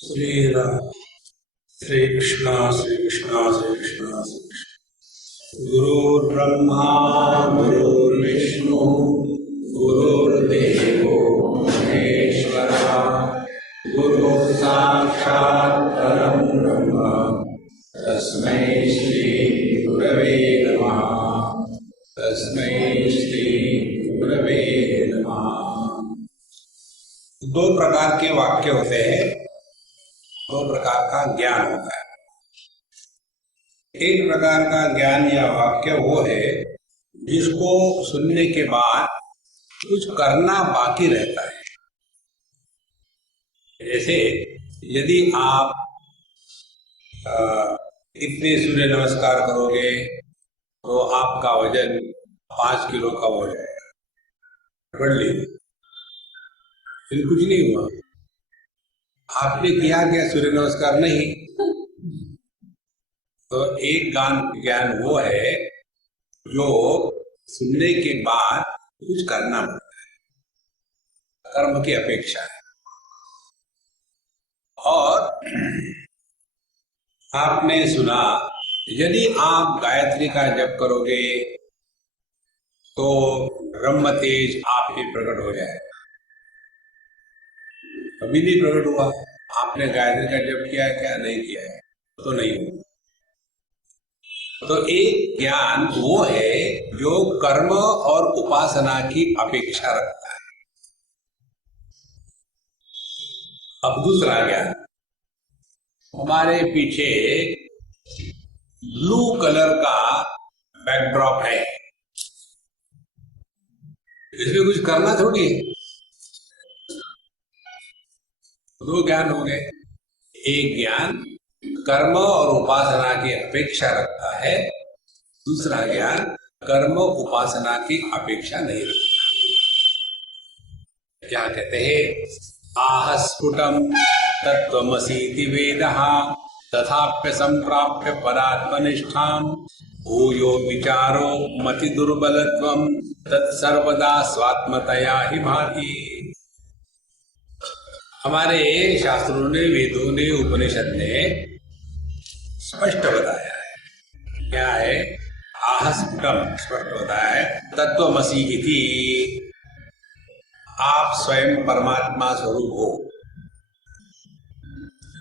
श्री राम। श्री कृष्णा श्री कृष्णा श्री कृष्णा श्री कृष्ण। गुरुर्ब्रह्मा गुरुर्विष्णु गुरुर्देवो महेश्वरः गुरु साक्षात् परं ब्रह्म तस्मै श्री गुरवे नमः। तस्मै श्री गुरवे नमः। दो प्रकार के वाक्य होते हैं, दो प्रकार का ज्ञान होता है। एक प्रकार का ज्ञान या वाक्य वो है जिसको सुनने के बाद कुछ करना बाकी रहता है। जैसे यदि आप इतने सूर्य नमस्कार करोगे तो आपका वजन 5 किलो कम हो जाएगा, बढ़ लीजिए, फिर कुछ नहीं हुआ। आपने किया क्या? सूर्य नमस्कार नहीं। तो एक ज्ञान वो है जो सुनने के बाद कुछ करना पड़ता है, कर्म की अपेक्षा है। और आपने सुना यदि आप गायत्री का जप करोगे तो ब्रह्म तेज आप ही प्रकट हो जाएगा। अभी नहीं प्रकट हुआ, आपने गायत्री का जप किया है क्या? नहीं किया है तो नहीं हुआ। तो एक ज्ञान वो है जो कर्म और उपासना की अपेक्षा रखता है। अब दूसरा ज्ञान, हमारे पीछे ब्लू कलर का बैकड्रॉप है, इसमें कुछ करना थोड़ी है। दो ज्ञान हो गए। एक ज्ञान कर्म और उपासना की अपेक्षा रखता है, दूसरा ज्ञान कर्म उपासना की अपेक्षा नहीं रखता। क्या कहते हैं? आह स्फुटम तत्त्वमसीति वेदः तथाप्य संप्राप्य परात्मनिष्ठाम् भूयो विचारो मति दुर्बलत्वम् तत्सर्वदा स्वात्मतया ही भाति। हमारे शास्त्रों ने, वेदों ने, उपनिषद ने स्पष्ट बताया है। क्या है? आह स्फुटम, स्पष्ट बताया है। तत्त्वमसि इति, आप स्वयं परमात्मा स्वरूप हो।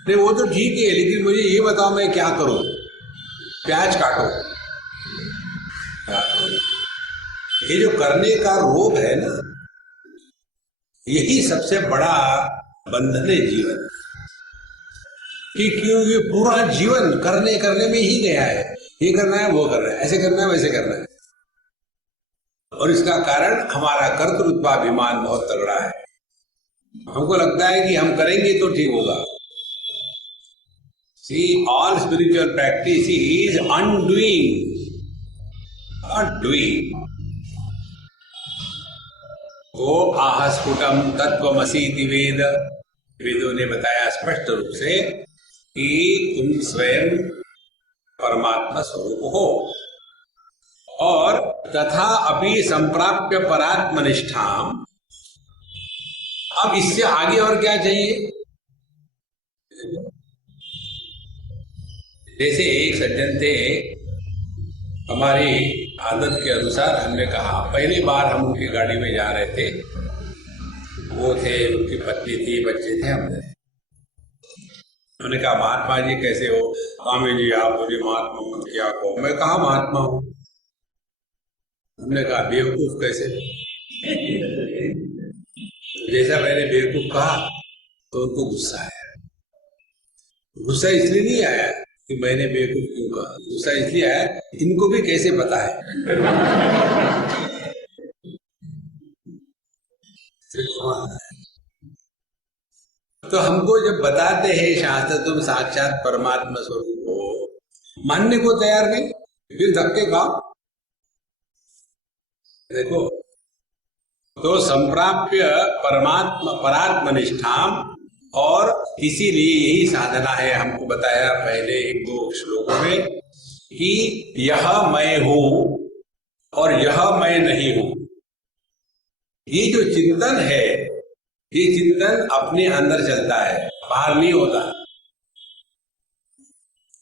नहीं वो तो ठीक है, लेकिन मुझे ये बताओ मैं क्या करूं? प्याज काटो। ये जो करने का रोग है ना, यही सबसे बड़ा बंधन है जीवन कि क्यों ये पूरा जीवन करने करने में ही गया है। ये करना है, वो करना है, ऐसे करना है, वैसे करना है। और इसका कारण हमारा कर्तृत्वाभिमान बहुत तगड़ा है। हमको लगता है कि हम करेंगे तो ठीक होगा। See, all spiritual practice is undoing, not doing. वो आहस्फुटम तत्त्वमसि इति वेद, वेदों ने बताया स्पष्ट रूप से कि तुम स्वयं परमात्मा स्वरूप हो। और तथा अपि संप्राप्य परात्मनिष्ठाम, अब इससे आगे और क्या चाहिए? जैसे एक सज्जन थे, हमारी आदत के अनुसार हमने कहा, पहली बार हम उनकी गाड़ी में जा रहे थे, वो थे, उनकी पत्नी थी, बच्चे थे। उन्होंने कहा महात्मा जी कैसे हो? स्वामी जी आप मुझे महात्मा क्या कहो? मैं कहा महात्मा हूं। हमने कहा बेवकूफ कैसे? जैसा मैंने बेवकूफ कहा तो उनको गुस्सा आया। गुस्सा इसलिए नहीं आया कि मैंने बेवकूफ क्यों कहा, गुस्सा इसलिए आया इनको भी कैसे पता है। तो हमको जब बताते हैं शास्त्र तुम साक्षात परमात्मा स्वरूप हो, मानने को तैयार नहीं, फिर धक्के खाओ। देखो, तो संप्राप्य परमात्मा परात्मनिष्ठाम, और इसीलिए यही साधना है। हमको बताया पहले एक दो श्लोकों में कि यह मैं हूं और यह मैं नहीं हूं। ये जो चिंतन है ये चिंतन अपने अंदर चलता है, बाहर नहीं होता।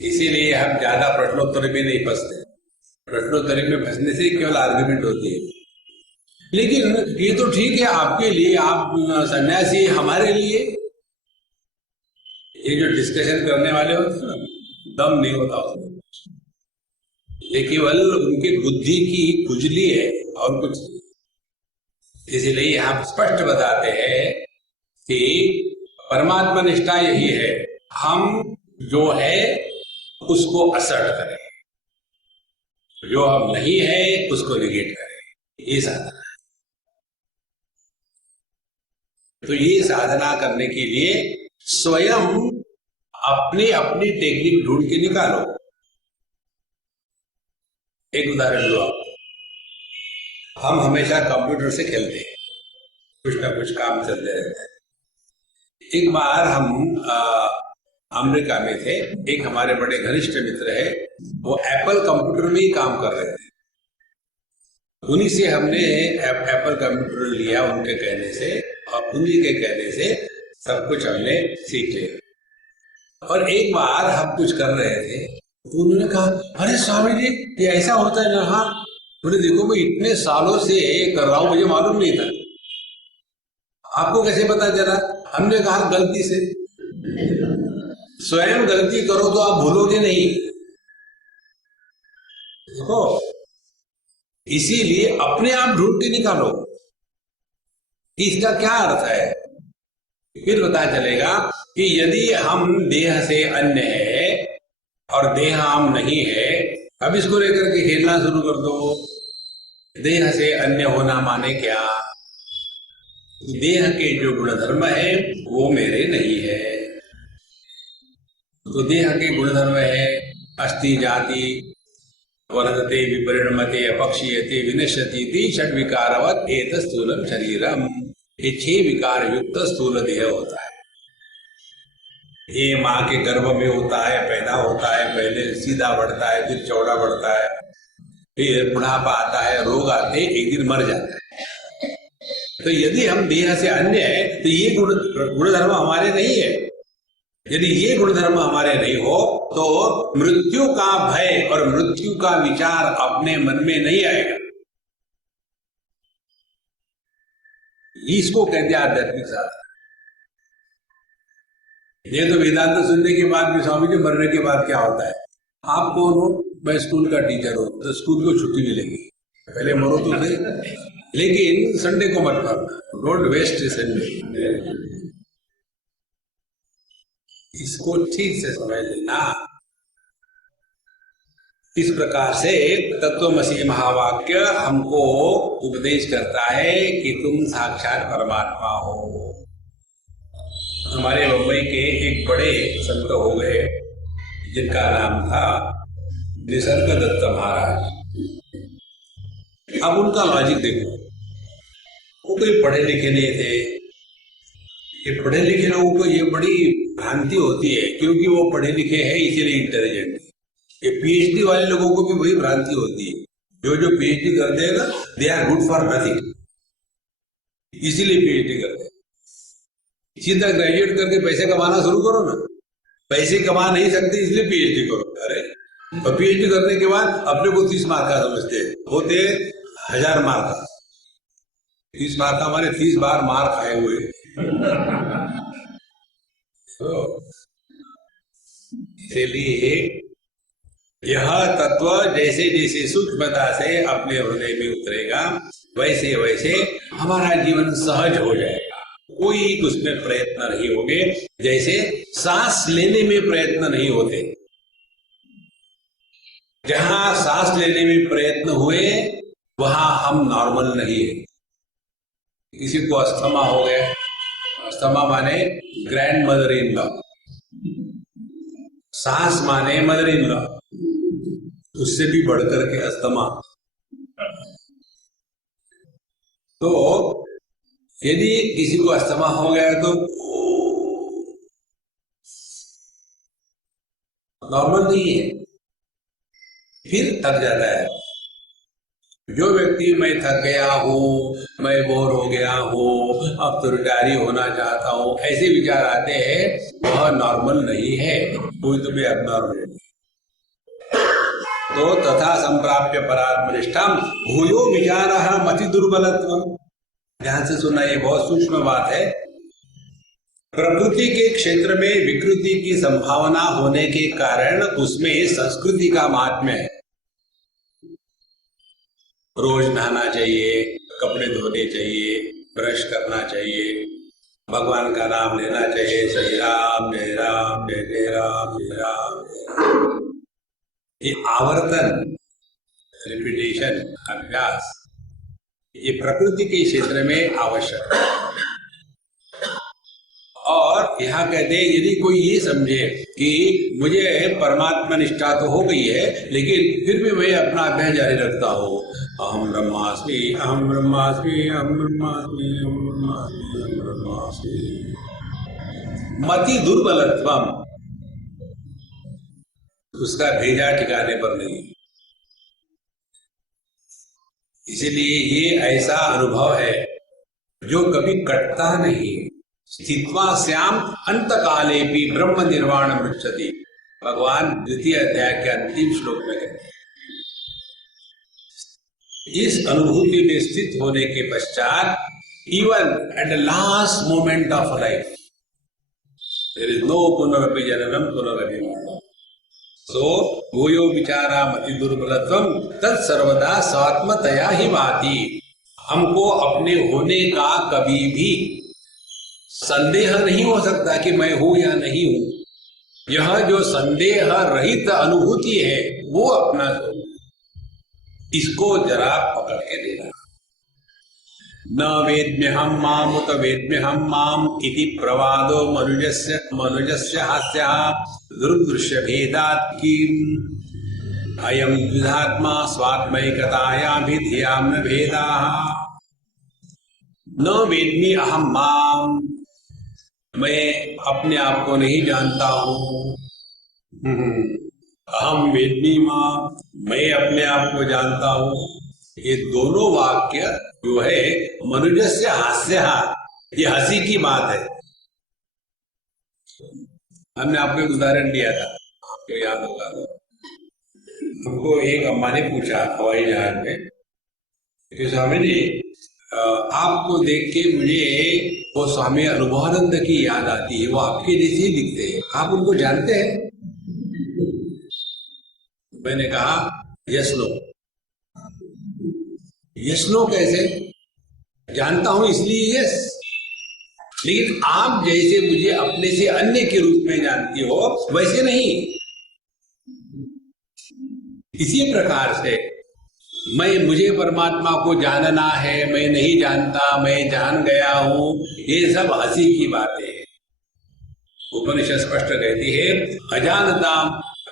इसीलिए हम ज्यादा प्रश्नोत्तर में नहीं फंसते। प्रश्नोत्तर में फंसने से केवल आर्ग्यूमेंट होती है। लेकिन ये तो ठीक है आपके लिए, आप सन्यासी, हमारे लिए ये जो डिस्कशन करने वाले होते हैं ना, दम नहीं होता उसमें। ये केवल उनकी बुद्धि की खुजली है और कुछ नहीं। इसीलिए हम स्पष्ट बताते हैं कि परमात्मा निष्ठा यही है, हम जो है उसको असर्ट करें, जो हम नहीं है उसको निगेट करें। ये साधना है। तो ये साधना करने के लिए स्वयं अपनी अपनी टेक्निक ढूंढ के निकालो। एक उदाहरण लो आप, हम हमेशा कंप्यूटर से खेलते हैं, कुछ ना कुछ काम चलते रहता है। एक बार हम अमेरिका में थे, एक हमारे बड़े घनिष्ठ मित्र है, वो एप्पल कंप्यूटर में ही काम कर रहे थे। उन्हीं से हमने एप्पल कंप्यूटर लिया उनके कहने से, और उन्हीं के कहने से सब कुछ हमने सीख लिया। और एक बार हम कुछ कर रहे थे तो उन्होंने कहा, अरे स्वामी जी ये ऐसा होता है ना। हाँ, बोले देखो मैं इतने सालों से कर रहा हूं, मुझे मालूम नहीं था। आपको कैसे पता चला? हमने कहा गलती से। स्वयं गलती करो तो आप भूलोगे नहीं। देखो, इसीलिए अपने आप ढूंढ के निकालो इसका क्या अर्थ है। फिर पता चलेगा कि यदि हम देह से अन्य है और देह हम नहीं है, अब इसको लेकर के खेलना शुरू कर दो। देह से अन्य होना माने क्या? देह के जो गुणधर्म है वो मेरे नहीं है। तो देह के गुणधर्म है अस्थि जाति वर्धते विपरिणमते अपक्षीयते विनश्यति षड विकारवत एत स्थूलम शरीरम। ये 6 विकार युक्त स्थूल देह होता है। ये माँ के गर्भ में होता है, पैदा होता है, पहले सीधा बढ़ता है, फिर चौड़ा बढ़ता है, फिर बुढ़ापा आता है, रोग आते, एक दिन मर जाता है। तो यदि हम देह से अन्य है तो ये गुणधर्म हमारे नहीं है। यदि ये गुणधर्म हमारे नहीं हो तो मृत्यु का भय और मृत्यु का विचार अपने मन में नहीं आएगा। इसको कहते हैं आध्यात्मिक साधना। ये तो वेदांत सुनने के बाद भी स्वामी जी मरने के बाद क्या होता है? आप कौन हो? मैं स्कूल का टीचर हूं, तो स्कूल को छुट्टी मिलेगी, पहले मरो तो सही, लेकिन संडे को मत मरना, डोंट वेस्ट संडे। इसको ठीक से समझ लेना। इस प्रकार से तत्वमसि महावाक्य हमको उपदेश करता है कि तुम साक्षात परमात्मा हो। हमारे मुंबई के एक बड़े संत हो गए जिनका नाम था निसर्ग दत्त महाराज। अब उनका लॉजिक देखो, वो कोई पढ़े लिखे नहीं थे। ये पढ़े लिखे लोगों को ये बड़ी भ्रांति होती है, क्योंकि वो पढ़े लिखे हैं इसीलिए इंटेलिजेंट है। ये पीएचडी वाले लोगों को भी वही भ्रांति होती है। जो पीएचडी करते हैं ना, they are good for nothing, इसीलिए पीएचडी करते हैं। सीधा ग्रेजुएट करके पैसे कमाना शुरू करो ना। पैसे कमा नहीं सकते इसलिए पीएचडी करो। अरे, और पीएचडी करने के बाद अपने को 30 मार्क का समझते हैं, होते 1000 मार्क का। 30 मार्क का हमारे 30 बार मार खाए हुए। इसलिए यह तत्व जैसे जैसे सूक्ष्मता से अपने हृदय में उतरेगा, वैसे वैसे हमारा जीवन सहज हो जाएगा। कोई उसमें प्रयत्न नहीं होंगे। जैसे सांस लेने में प्रयत्न नहीं होते, जहां सांस लेने में प्रयत्न हुए वहां हम नॉर्मल नहीं है। किसी को अस्थमा हो गया, अस्थमा माने ग्रैंड मदर इन लॉ, सांस माने मदर इन लॉ, उससे भी बढ़कर के अस्थमा। तो यदि किसी को अस्थमा हो गया तो नॉर्मल नहीं है, फिर थक जाता है, जो व्यक्ति मैं थक गया हूँ, मैं बोर हो गया हूँ, अब तो रिटायरी होना चाहता हूँ, ऐसे विचार आते हैं, वह नॉर्मल नहीं है, कोई तो भी अबनॉर्मल है। तो तथा संप्राप्य परात्मनिष्ठाम भूयो विचारः मति दुर्बलत्वम्। ध्यान से सुनना, ये बहुत सूक्ष्म बात है। प्रकृति के क्षेत्र में विकृति की संभावना होने के कारण उसमें संस्कृति का महात्म्य है। रोज नहाना चाहिए, कपड़े धोने चाहिए, ब्रश करना चाहिए, भगवान का नाम लेना चाहिए, श्री राम जय राम जय जय राम जय राम। ये आवर्तन, रिपीटेशन, अभ्यास, ये प्रकृति के क्षेत्र में आवश्यक है। और यहाँ कहते हैं यदि कोई ये समझे कि मुझे परमात्मा निष्ठा तो हो गई है, लेकिन फिर भी मैं अपना अभ्यास जारी रखता हूँ, अहम ब्रह्मास्मि अहम ब्रह्मास्मि अहम ब्रह्मास्मि अहम ब्रह्मास्मि अहम ब्रह्मास्मि, मति दुर्बलत्वम, उसका भेजा ठिकाने पर नहीं। इसलिए ये ऐसा अनुभव है जो कभी कटता नहीं। स्थित्वा श्याम अंत काले भी ब्रह्म निर्वाण मृच्छति, भगवान द्वितीय अध्याय के अंतिम श्लोक में कहते हैं। इस अनुभूति में स्थित होने के पश्चात even at the last moment of life there is no पुनरपि जननम पुनरपि मरणम। सो भूयो विचारा मति दुर्बलत्वम तत्सर्वदा स्वात्मतया ही भाति। हमको अपने होने का कभी भी संदेह नहीं हो सकता कि मैं हूं या नहीं हूं। यह जो संदेह रहित अनुभूति है वो अपना स्वरूप, इसको जरा पकड़ के देना। न वेद्म्यहं माम उत वेद्म्यहं माम इति प्रवादो मनुजस्य हास्यः दुर्दृश्य भेदात् किम् अयं द्विधात्मा स्वात्मैकतायाभिधियां न भेदाः। न वेद्मि अहं माम, मैं अपने आप को नहीं जानता हूँ। अहम वेद्मि माम, मैं अपने आप को जानता हूँ। ये दोनों वाक्य जो है मनुजस्य हास्य, ये हंसी की बात है। हमने आपको एक उदाहरण दिया था, आपको याद होगा। हमको एक अम्मा ने पूछा हवाई जहाज में कि स्वामी जी आपको देख के मुझे वो स्वामी अनुभवानंद की याद आती है, वो आपके जैसे ही दिखते हैं, आप उनको जानते हैं? मैंने कहा यस नो। यस नो कैसे? जानता हूं इसलिए यस, लेकिन आप जैसे मुझे अपने से अन्य के रूप में जानती हो वैसे नहीं। इसी प्रकार से मुझे परमात्मा को जानना है, मैं नहीं जानता, मैं जान गया हूं, ये सब हंसी की बातें हैं। उपनिषद स्पष्ट कहती है अजानताम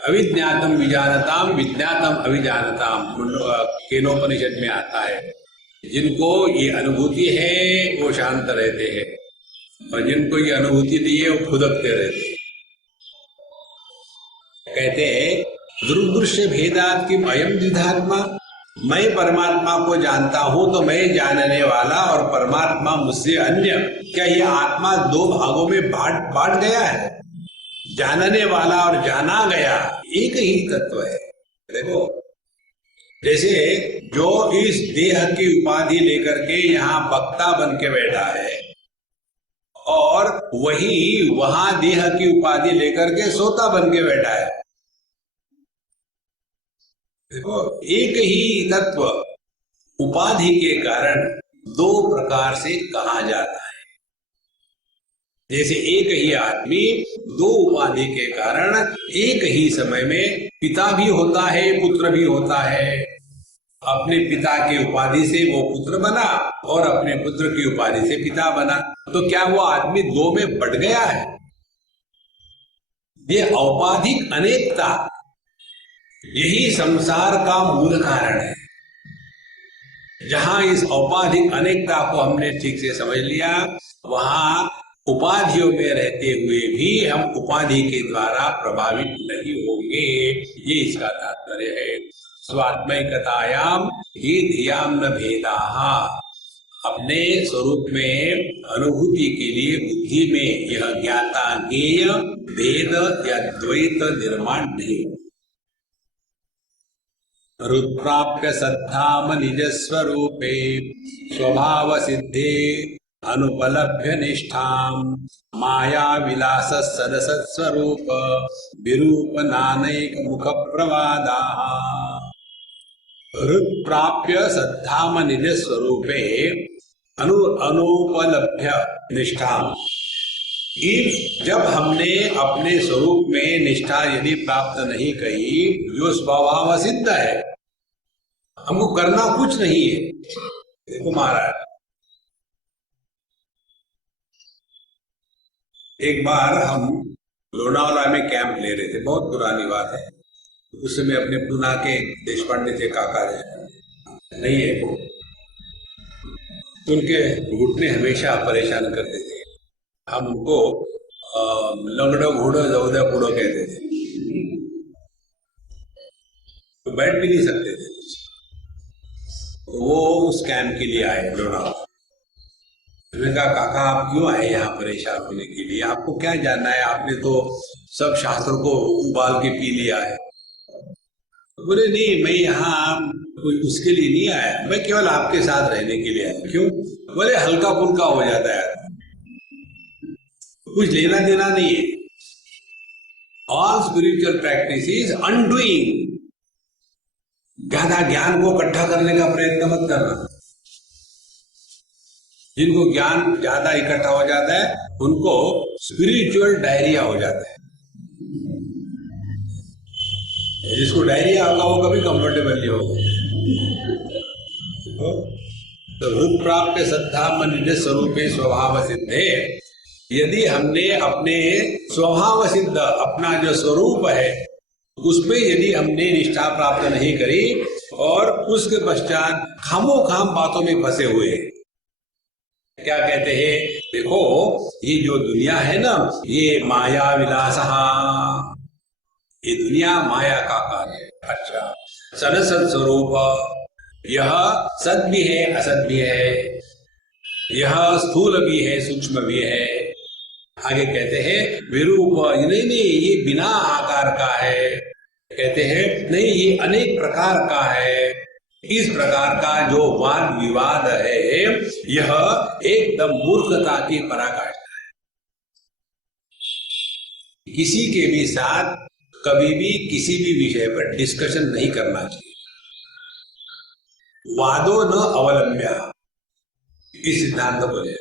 अविज्ञातम विजानताम विज्ञातम अभिजानताम। केनोपनिषद में आता है जिनको ये अनुभूति है वो शांत रहते हैं, और जिनको ये अनुभूति नहीं है वो खुदकते रहते हैं। कहते हैं दुर्दृश्य भेदात् किम अयं द्विधात्मा, मैं परमात्मा को जानता हूं तो मैं जानने वाला और परमात्मा मुझसे अन्य, क्या ये आत्मा दो भागों में बांट गया है? जानने वाला और जाना गया एक ही तत्व है। देखो जैसे जो इस देह की उपाधि लेकर के यहाँ वक्ता बन के बैठा है, और वही वहां देह की उपाधि लेकर के सोता बन के बैठा है। देखो एक ही तत्व उपाधि के कारण दो प्रकार से कहा जाता है। जैसे एक ही आदमी दो उपाधि के कारण एक ही समय में पिता भी होता है, पुत्र भी होता है। अपने पिता की उपाधि से वो पुत्र बना और अपने पुत्र की उपाधि से पिता बना, तो क्या वो आदमी दो में बट गया है? ये औपाधिक अनेकता, यही संसार का मूल कारण है। जहां इस औपाधिक अनेकता को हमने ठीक से समझ लिया, वहां उपाधियों में रहते हुए भी हम उपाधि के द्वारा प्रभावित नहीं होंगे। ये इसका तात्पर्य है। स्वात्मैकतायाम ही धियाम न भेदाः। अपने स्वरूप में अनुभूति के लिए बुद्धि में यह ज्ञाता ज्ञेय भेद या द्वैत निर्माण नहीं। रुद्राप्य सद्धाम निज स्वरूपे स्वभाव सिद्धे अनुपलभ्य निष्ठाम माया विलास सदसत् स्वरूप विरूप नानैक मुख प्रवादा। रुद्राप्य सद्धाम निज स्वरूपे अनुपलभ्य निष्ठाम। जब हमने अपने स्वरूप में निष्ठा यदि प्राप्त नहीं करी, जो स्वभाव सिद्ध है, हमको करना कुछ नहीं है। देखो महाराज, एक बार हम लोनावाला में कैंप ले रहे थे, बहुत पुरानी बात है। उस समय अपने पूना के देश पांडे थे, काका नहीं है वो, उनके घुटने हमेशा परेशान करते थे। हम उनको लंगड़ो घोड़ो जौदा बूढ़ो कहते थे, तो बैठ भी नहीं सकते थे। वो उस कैंप के लिए आए लोनावाला। मैंने कहा काका आप क्यों आए यहाँ परेशान होने के लिए, आपको क्या जानना है, आपने तो सब शास्त्रों को उबाल के पी लिया है। बोले नहीं, मैं यहाँ उसके लिए नहीं आया, मैं केवल आपके साथ रहने के लिए आया। क्यों? बोले हल्का फुल्का हो जाता है, कुछ लेना देना नहीं है। All spiritual practice is undoing. ज्यादा ज्ञान को इकट्ठा करने का प्रयत्न मत करना। जिनको ज्ञान ज्यादा इकट्ठा हो जाता है उनको स्पिरिचुअल डायरिया हो जाता है। जिसको डायरिया होगा वो कभी कंफर्टेबल नहीं होगा। तो रूप प्राप्त सद्धाम निज स्वरूपे स्वभाव सिद्धे। यदि हमने अपने स्वभाव सिद्ध अपना जो स्वरूप है उसमें यदि हमने निष्ठा प्राप्त नहीं करी और उसके पश्चात खामोखाम बातों में फंसे हुए, क्या कहते हैं, देखो ये जो दुनिया है ना, ये माया विलास, ये दुनिया माया का कार्य है। अच्छा, सदसत् स्वरूप, यह सत भी है असत भी है, यह स्थूल भी है सूक्ष्म भी है। आगे कहते हैं विरूप, नहीं ये बिना आकार का है। कहते हैं नहीं ये अनेक प्रकार का है। इस प्रकार का जो वाद विवाद है यह एकदम मूर्खता की पराकाष्ठा है। किसी के भी साथ कभी भी किसी भी विषय पर डिस्कशन नहीं करना चाहिए। वादो न अवलंब्य, इस सिद्धांत को ले।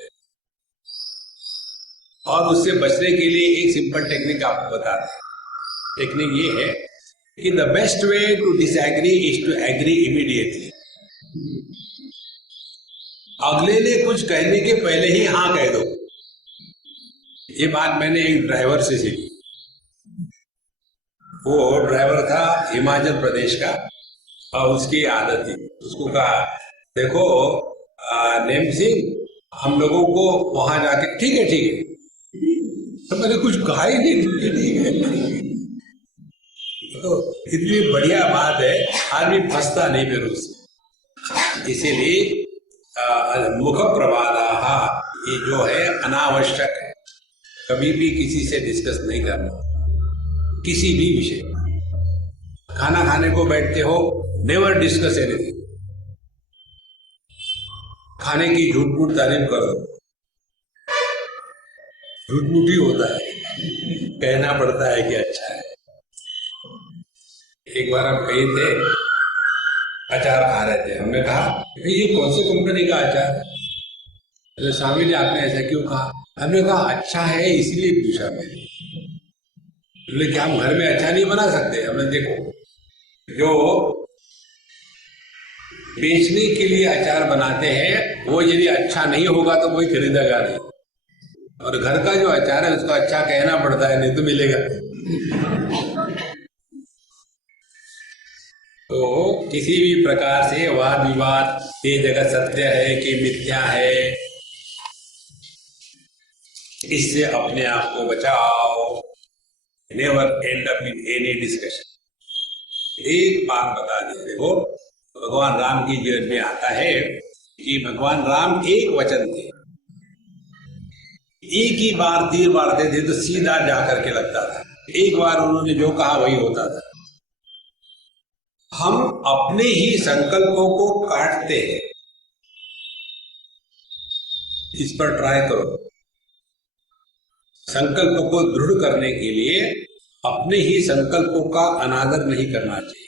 और उससे बचने के लिए एक सिंपल टेक्निक आपको बताते हैं। टेक्निक ये है कि the best way to disagree is to agree immediately. अगले ने कुछ कहने के पहले ही हाँ कह दो। ये बात मैंने एक ड्राइवर से सीखी। वो ड्राइवर था हिमाचल प्रदेश का और उसकी आदत थी, उसको कहा देखो नेम सिंह, हम लोगों को वहां जाके ठीक है, तो मैंने कुछ कहा ही नहीं, ठीक है। तो इतनी बढ़िया बात है, आदमी फंसता नहीं फिर उससे। इसीलिए मुख प्रवादाहा, ये जो है अनावश्यक है। कभी भी किसी से डिस्कस नहीं करना किसी भी विषय। खाना खाने को बैठते हो, नेवर डिस्कस एनीथिंग। खाने की झूठ मूठ तारीफ कर दो, झूठ मूठ ही होता है, कहना पड़ता है कि अच्छा है। एक बार हम कहीं थे, अचार खा रहे थे, हमने कहा ये कौन सी कंपनी का अचार है? तो स्वामी जी आपने ऐसा क्यों कहा? हमने कहा अच्छा है इसलिए पूछा मैंने। बोले क्या हम घर में अच्छा नहीं बना सकते? हमने देखो जो बेचने के लिए अचार बनाते हैं वो यदि अच्छा नहीं होगा तो कोई खरीदेगा नहीं, और घर का जो अचार है उसका अच्छा कहना पड़ता है, नहीं तो मिलेगा। तो किसी भी प्रकार से वाद विवाद, ये जगह सत्य है कि मिथ्या है, इससे अपने आप को बचाओ। Never and up in any discussion. एक बात बता दें, देखो भगवान राम की जीवन में आता है कि भगवान राम एक वचन थे, एक ही बार तीर मारते थे तो सीधा जाकर के लगता था, एक बार उन्होंने जो कहा वही होता था। हम अपने ही संकल्पों को काटते हैं, इस पर ट्राई करो। संकल्प को दृढ़ करने के लिए अपने ही संकल्पों का अनादर नहीं करना चाहिए।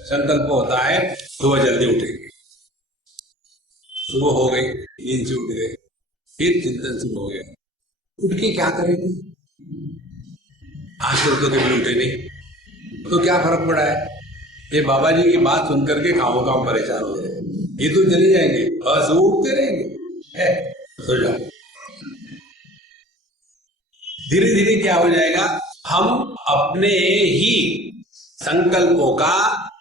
संकल्प होता है सुबह जल्दी उठेंगे, सुबह हो गई, नींद से उठ गए, फिर चिंतन शुरू हो गया, उठ के क्या करेंगे, आज तो कभी उठे नहीं तो क्या फर्क पड़ा है, ये बाबा जी की बात सुनकर के खामो काम परेशान हो गए, ये तो चले जाएंगे, बस वो उठते रहेंगे, सो जाओ। धीरे धीरे क्या हो जाएगा, हम अपने ही संकल्पों का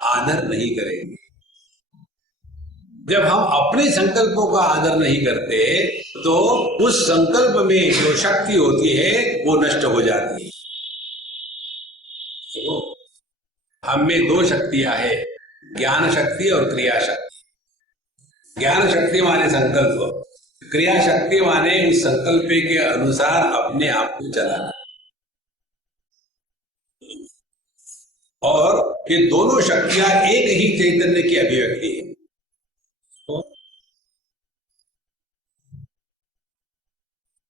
आदर नहीं करेंगे। जब हम अपने संकल्पों का आदर नहीं करते तो उस संकल्प में जो शक्ति होती है वो नष्ट हो जाती है। तो हम में दो शक्तियां हैं, ज्ञान शक्ति और क्रिया शक्ति। ज्ञान शक्ति माने संकल्प, क्रिया शक्ति माने उस संकल्प के अनुसार अपने आप को चलाना। और ये दोनों शक्तियां एक ही चैतन्य की अभिव्यक्ति है।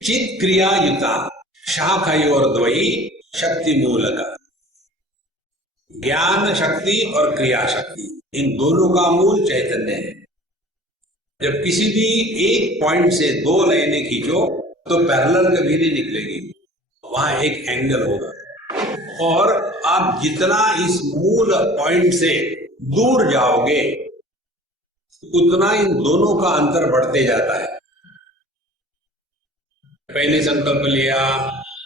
चित क्रिया युता शाखयोर्द्वयी शक्ति मूलका। ज्ञान शक्ति और क्रिया शक्ति, इन दोनों का मूल चैतन्य है। जब किसी भी एक पॉइंट से दो लाइनें खींचो तो पैरेलल कभी नहीं निकलेगी, वहां एक एंगल होगा, और आप जितना इस मूल पॉइंट से दूर जाओगे उतना इन दोनों का अंतर बढ़ते जाता है। पहले संकल्प लिया,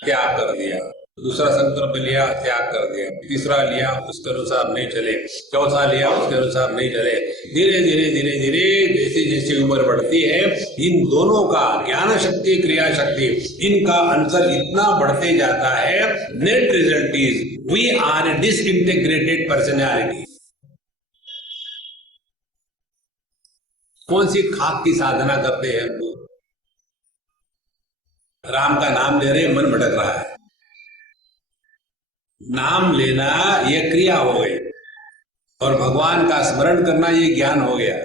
त्याग कर दिया, दूसरा संकल्प लिया, त्याग कर दिया, तीसरा लिया, उसके अनुसार नहीं चले, चौथा लिया, उसके अनुसार नहीं चले, धीरे धीरे धीरे धीरे जैसे जैसे उम्र बढ़ती है इन दोनों का, ज्ञान शक्ति क्रिया शक्ति, इनका अंतर इतना बढ़ते जाता है। Net result is we are a disintegrated personality. कौन सी खाक की साधना करते हैं हम लोग, राम का नाम ले रहे, मन भटक रहा है। नाम लेना यह क्रिया हो गई और भगवान का स्मरण करना ये ज्ञान हो गया,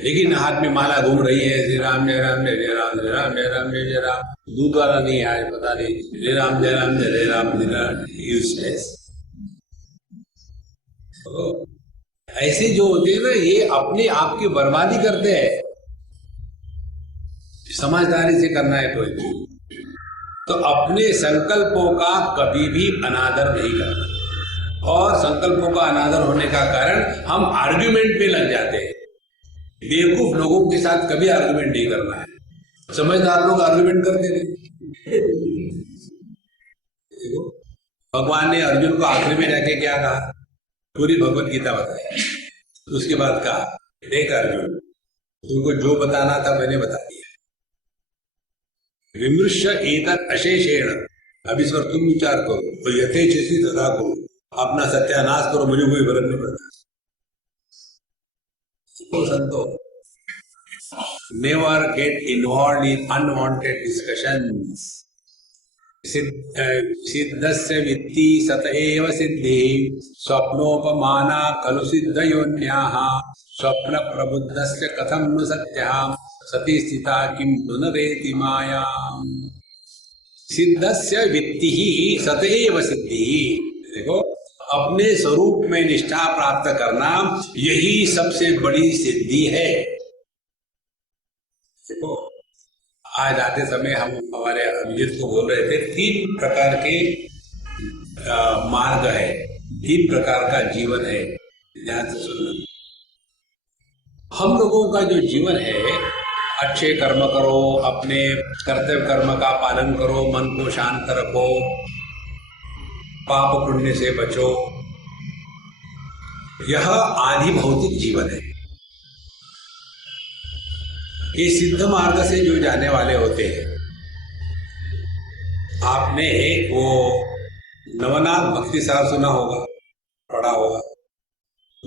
लेकिन हाथ में माला घूम रही है, श्री राम जय राम जय जय राम जय राम जय राम जय जय राम, दूध वाला नहीं आज पता नहीं, श्री राम जय राम जय जय राम जय राम, यूजलेस। ऐसे जो होते हैं ना, ये अपने आप की बर्बादी करते हैं। समझदारी से करना है कोई तो अपने संकल्पों का कभी भी अनादर नहीं करना, और संकल्पों का अनादर होने का कारण हम आर्ग्यूमेंट में लग जाते हैं। बेवकूफ लोगों के साथ कभी आर्ग्यूमेंट नहीं करना है, समझदार लोग आर्ग्यूमेंट करते नहीं। भगवान ने अर्जुन को आखिरी में जाके क्या कहा, पूरी भगवत गीता बताई, उसके बाद कहा देख अर्जुन, तुमको जो बताना था मैंने बता दिया, विमृश्य एतत् अशेषेण, अब इस पर तुम विचार करो, तो यथेच्छसी तथा करो, अपना सत्यानाश करो, मुझे कोई फर्क नहीं पड़ता। तो संतो, never get involve in unwanted discussions. सिद्धस्य वित्ति सत एव सिद्धि, स्वप्नोपमाना खलु सिद्धयोन्याः, स्वप्न प्रबुद्धस्य कथं नु सत्याम्, सती स्थिता किम पुनरेति मायाम। सिद्धस्य वित्ति सतएव सिद्धि। देखो, अपने स्वरूप में निष्ठा प्राप्त करना यही सबसे बड़ी सिद्धि है। देखो, आज आते समय हम हमारे अभिजीत को बोल रहे थे, 3 प्रकार के मार्ग है, 3 प्रकार का जीवन है। ध्यान से सुनना, हम लोगों का जो जीवन है, अच्छे कर्म करो, अपने कर्तव्य कर्म का पालन करो, मन को शांत रखो, पाप पुण्य से बचो, यह आदि भौतिक जीवन है। ये सिद्ध मार्ग से जो जाने वाले होते हैं, आपने वो नवनाथ भक्ति सार सुना होगा,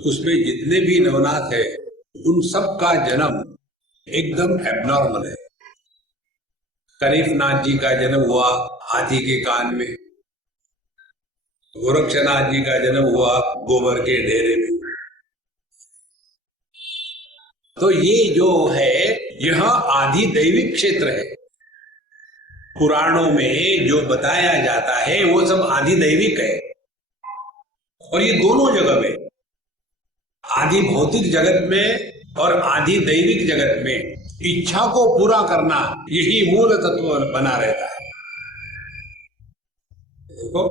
उसमें जितने भी नवनाथ है उन सब का जन्म एकदम एबनॉर्मल है। करीफनाथ जी का जन्म हुआ हाथी के कान में, गोरक्षनाथ जी का जन्म हुआ गोबर के ढेरे में। तो ये जो है यह आदि दैविक क्षेत्र है। पुराणों में जो बताया जाता है वो सब आदि दैविक है, और ये दोनों जगह में, आदि भौतिक जगत में और आदि दैविक जगत में, इच्छा को पूरा करना यही मूल तत्व बना रहता है। देखो,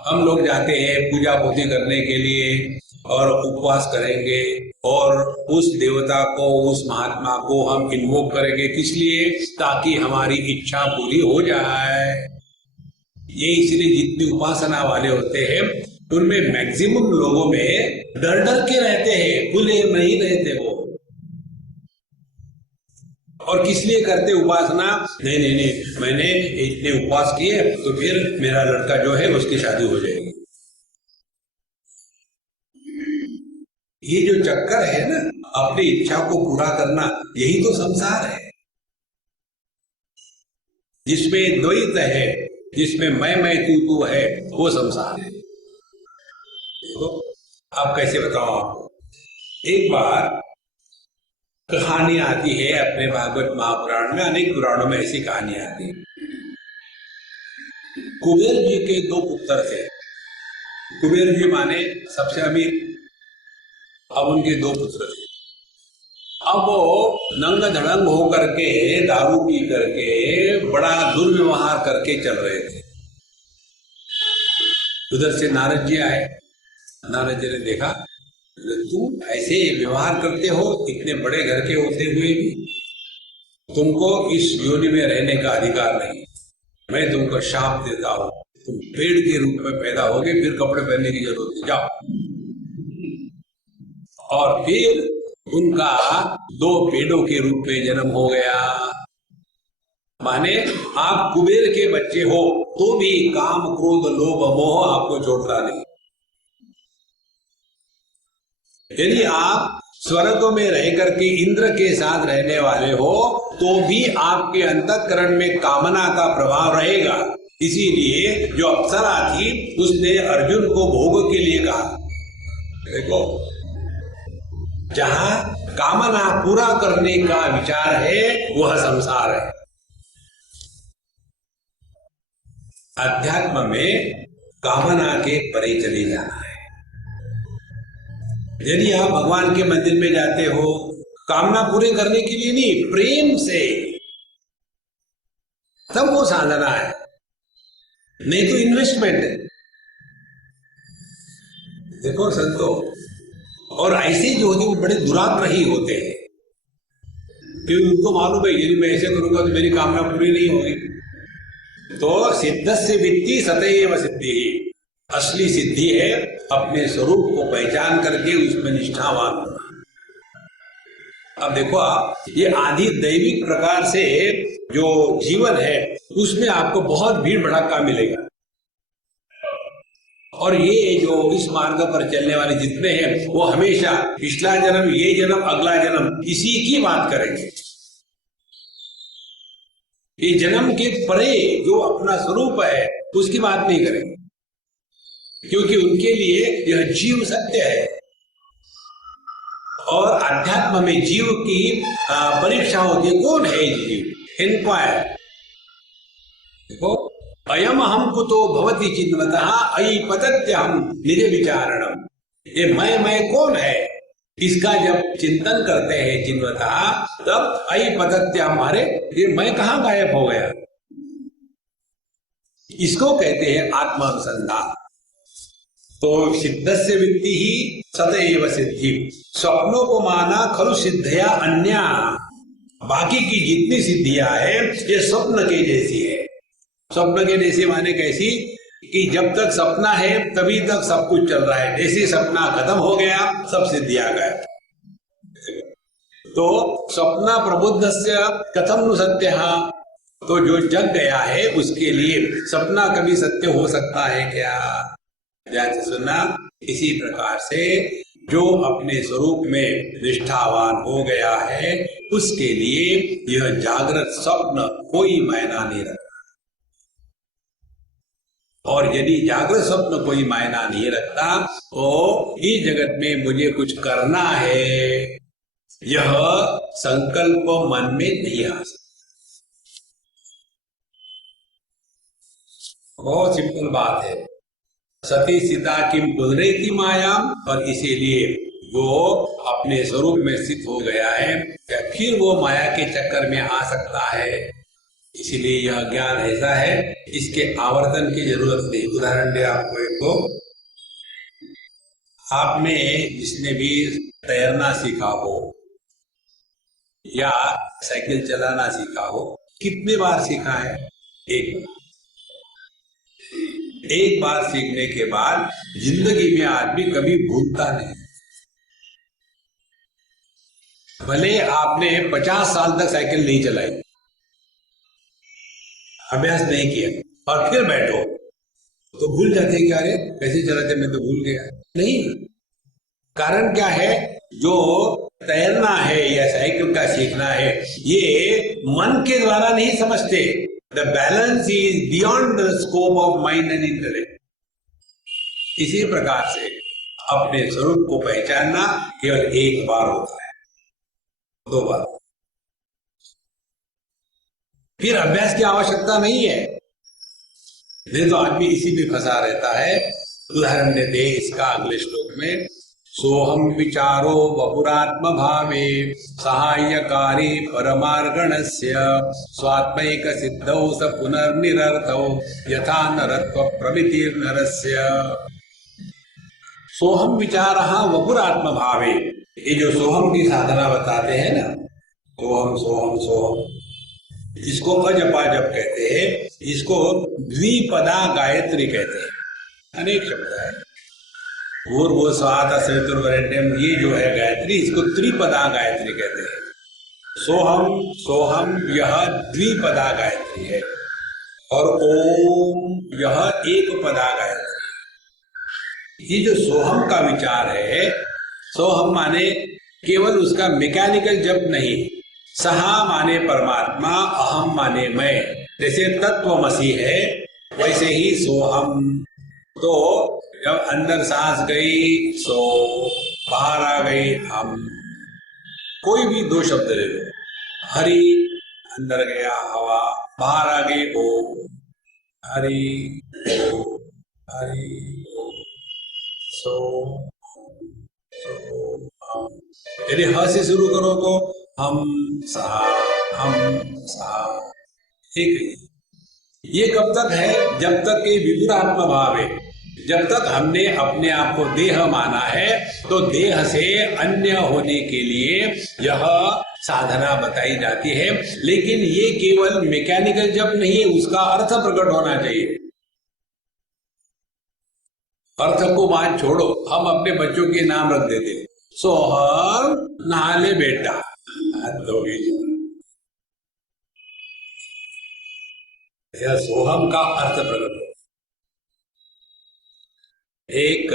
हम लोग जाते हैं पूजा पूजी करने के लिए और उपवास करेंगे और उस देवता को, उस महात्मा को हम इन्वोक करेंगे। किस लिए? ताकि हमारी इच्छा पूरी हो जाए। ये इसलिए जितने उपासना वाले होते हैं उनमें मैक्सिमम लोगों में डर डर के रहते हैं, खुले नहीं रहते वो। और किस लिए करते उपासना? नहीं नहीं नहीं, मैंने इतने उपवास किए तो फिर मेरा लड़का जो है उसकी शादी हो जाएगी। ये जो चक्कर है ना, अपनी इच्छा को पूरा करना, यही तो संसार है जिसमें द्वैत है, जिसमें मैं तू है, वो संसार है। देखो, अब कैसे बताऊं आपको। एक बार कहानी आती है अपने भागवत महापुराण में, अनेक पुराणों में ऐसी कहानी आती है। कुबेर जी के दो पुत्र थे। कुबेर जी माने सबसे अमीर। अब उनके दो पुत्र थे। अब वो नंग धड़ंग होकर के, दारू पी करके, बड़ा दुर्व्यवहार करके चल रहे थे। उधर से नारद जी आए। नारद जी ने देखा, तुम ऐसे व्यवहार करते हो, इतने बड़े घर के होते हुए भी तुमको इस योनि में रहने का अधिकार नहीं। मैं तुमको शाप देता हूं, तुम पेड़ के रूप में पैदा होगे, फिर कपड़े पहनने की जरूरत नहीं, जाओ। और फिर उनका दो पेड़ों के रूप में जन्म हो गया। माने आप कुबेर के बच्चे हो तो भी काम क्रोध लोभ मोह आपको छोड़ता नहीं। यदि आप स्वर्ग में रह करके इंद्र के साथ रहने वाले हो तो भी आपके अंतःकरण में कामना का प्रभाव रहेगा। इसीलिए जो अप्सरा थी उसने अर्जुन को भोग के लिए कहा। देखो, जहां कामना पूरा करने का विचार है वह संसार है। अध्यात्म में कामना के परे चले जाना है। यदि आप भगवान के मंदिर में जाते हो कामना पूरे करने के लिए नहीं, प्रेम से, तब वो साधना है, नहीं तो इन्वेस्टमेंट है। देखो संतो, और ऐसे जो होते वो बड़े दुराग्रही होते हैं, क्योंकि उनको मालूम है यदि मैं ऐसे करूंगा तो मेरी कामना पूरी नहीं होगी। तो सिद्धस्य वित्ति सतैव सिद्धि, असली सिद्धि है अपने स्वरूप को पहचान करके उसमें निष्ठावान होना। अब देखो आप, ये आदि दैविक प्रकार से जो जीवन है उसमें आपको बहुत भीड़ भड़ाका मिलेगा। और ये जो इस मार्ग पर चलने वाले जितने हैं वो हमेशा पिछला जन्म, ये जन्म, अगला जन्म, इसी की बात करेंगे। ये जन्म के परे जो अपना स्वरूप है उसकी बात नहीं करेंगे, क्योंकि उनके लिए यह जीव सत्य है। और अध्यात्म में जीव की परीक्षा होती है, कौन है जीव? इंक्वायर। देखो, अयम हम कुतो भवति चिन्वतः अयि पतत्यहम निज विचारणम। ये मैं कौन है, इसका जब चिंतन करते हैं चिन्वतः, तब अयि पतत्यहम, हमारे ये मैं कहां गायब हो गया। इसको कहते हैं आत्मानुसंधान। तो सिद्धस्य वित्ति ही सदैव सिद्धि। स्वप्नों को माना खलु सिद्धया अन्या, बाकी की जितनी सिद्धियां है ये स्वप्न के जैसी है। स्वप्न के जैसी माने कैसी? कि जब तक सपना है तभी तक सब कुछ चल रहा है, जैसे सपना खत्म हो गया सब सिद्धियां गए। तो स्वप्न प्रबुद्धस्य कथम नु सत्यः, तो जो जग गया है उसके लिए सपना कभी सत्य हो सकता है क्या? ध्यान से सुनना। इसी प्रकार से जो अपने स्वरूप में निष्ठावान हो गया है उसके लिए यह जागृत स्वप्न कोई मायना नहीं रखता। और यदि जागृत स्वप्न कोई मायना नहीं रखता तो इस जगत में मुझे कुछ करना है, यह संकल्प मन में नहीं आ सकता। बहुत सिंपल बात है। सती सीता किम पुनरेति माया, और इसीलिए वो अपने स्वरूप में स्थित हो गया है, क्या फिर वो माया के चक्कर में आ सकता है? इसीलिए यह ज्ञान ऐसा है, इसके आवर्तन की जरूरत नहीं। उदाहरण दे आपको एक तो, आप में जिसने भी तैरना सीखा हो या साइकिल चलाना सीखा हो, कितने बार सीखा है? एक बार सीखने के बाद जिंदगी में आदमी कभी भूलता नहीं। भले आपने 50 साल तक साइकिल नहीं चलाई, अभ्यास नहीं किया, और फिर बैठो तो भूल जाते हैं कि अरे कैसे चलाते, मैं तो भूल गया। नहीं, कारण क्या है? जो तैरना है या साइकिल का सीखना है, ये मन के द्वारा नहीं समझते। The balance is beyond the scope of mind and intellect. इसी प्रकार से अपने स्वरूप को पहचानना केवल एक बार होता है, 2 बार, फिर अभ्यास की आवश्यकता नहीं है। नहीं तो आदमी इसी में फंसा रहता है। उदाहरण देते हैं इसका अगले श्लोक में, सोहम विचारो वपुरात्म भावे सहायकारी परमार्गणस्य स्वात्मैक सिद्धौ स पुनर्निरर्थौ यथा नरत्व प्रवृत्तिर्नरस्य। सोहम विचारः वपुरात्म भावे, ये जो सोहम की साधना बताते हैं ना, सोहम सोहम सोहम, इसको अजपा जप कहते हैं, इसको द्विपदा गायत्री कहते हैं। अनेक शब्द है, पूर्व स्वाद सवितुर्वरेण्यम, ये जो है गायत्री, इसको त्रिपदा गायत्री कहते हैं। सोहम सोहम यह द्विपदा गायत्री है, और ओम यह एक पदा गायत्री। ये जो सोहम का विचार है, सोहम माने केवल उसका मैकेनिकल जप नहीं, सहा माने परमात्मा, अहम माने मैं, जैसे तत्वमसि है वैसे ही सोहम। तो जब अंदर सांस गई सो, बाहर आ गई हम, कोई भी 2 शब्द ले लो, हरि अंदर गया हवा, बाहर आ गई ओ, हरि ओ, हरि ओ, सो हम। यदि ह से शुरू करो तो हम सहा, एक। ये कब तक है? जब तक कि विपुरात्म भाव है। जब तक हमने अपने आप को देह माना है, तो देह से अन्य होने के लिए यह साधना बताई जाती है। लेकिन ये केवल मैकेनिकल जप नहीं है, उसका अर्थ प्रकट होना चाहिए। अर्थ को मान छोड़ो, हम अपने बच्चों के नाम रख देते, सोहम नहा ले बेटा, यह सोहम का अर्थ प्रकट हो। एक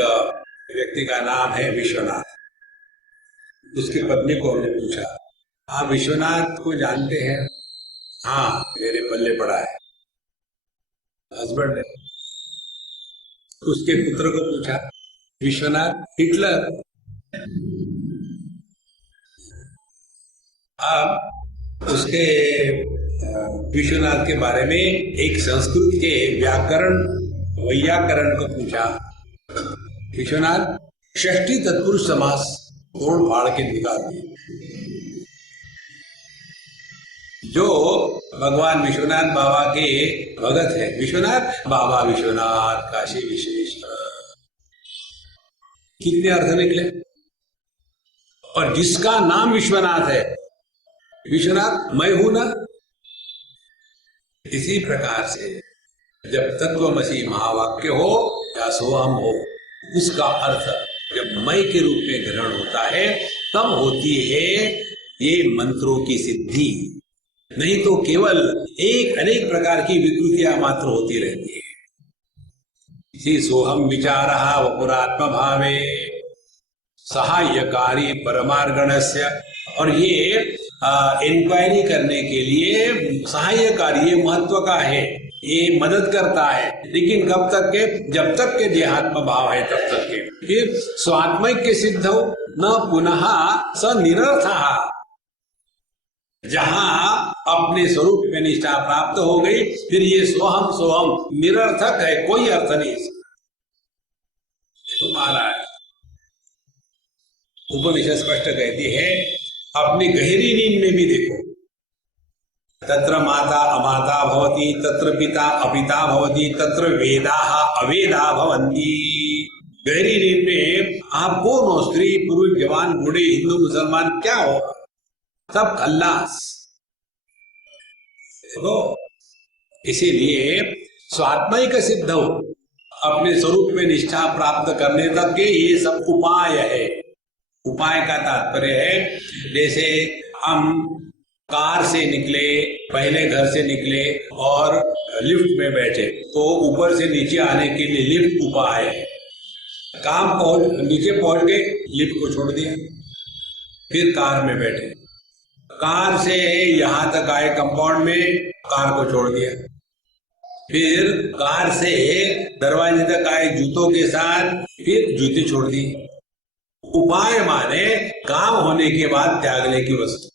व्यक्ति का नाम है विश्वनाथ। उसकी पत्नी को हमने पूछा, आप विश्वनाथ को जानते हैं? हाँ, मेरे पल्ले पड़ा है, हस्बैंड है। उसके पुत्र को पूछा, विश्वनाथ हिटलर? अब उसके विश्वनाथ के बारे में एक संस्कृत के वैयाकरण को पूछा, विश्वनाथ षष्ठी तत्पुरुष समास तोड़ फाड़ के निकाल दिए। जो भगवान विश्वनाथ बाबा के भगत है, विश्वनाथ बाबा विश्वनाथ काशी विश्वेश्वर, कितने अर्थ निकले। और जिसका नाम विश्वनाथ है, विश्वनाथ मैं हूं ना। इसी प्रकार से जब तत्वमसि महावाक्य हो या सोहम हो, उसका अर्थ जब मैं के रूप में ग्रहण होता है, तब होती है ये मंत्रों की सिद्धि। नहीं तो केवल अनेक प्रकार की विकृतियां मात्र होती रहती है। इसी सोहम विचारः वपुरात्म भावे, सहायकारी परमार्गणस्य, और ये इंक्वायरी करने के लिए सहायकारी, ये महत्व का है, ये मदद करता है, लेकिन कब तक के? जब तक के देहात्म भाव है तब तक के। फिर स्वात्मैक्य सिद्धौ न पुनः स निरर्थः, जहां अपने स्वरूप में निष्ठा प्राप्त हो गई, फिर ये सोहम सोहम निरर्थक है, कोई अर्थ नहीं। तुम्हारा उपनिषद स्पष्ट कहती है, अपनी गहरी नींद में भी देखो, तत्र माता अमाता भवति, तत्र पिता अपिता भवति, तत्र वेदाः अवेदा भवन्ति। गहरी नींद में आप कौन हो? स्त्री पुरुष जवान बूढ़े हिंदू मुसलमान क्या हो? सब खल्लास। देखो, इसीलिए स्वात्मैक सिद्ध हो, अपने स्वरूप में निष्ठा प्राप्त करने तक के ये सब उपाय है। उपाय का तात्पर्य है, जैसे हम कार से निकले, पहले घर से निकले और लिफ्ट में बैठे, तो ऊपर से नीचे आने के लिए लिफ्ट उपाय है। नीचे पहुंच गए, लिफ्ट को छोड़ दिया, फिर कार में बैठे, कार से यहां तक आए कंपाउंड में, कार को छोड़ दिया, फिर कार से दरवाजे तक आए जूतों के साथ, फिर जूते छोड़ दिए। उपाय माने काम होने के बाद त्यागने की वस्तु,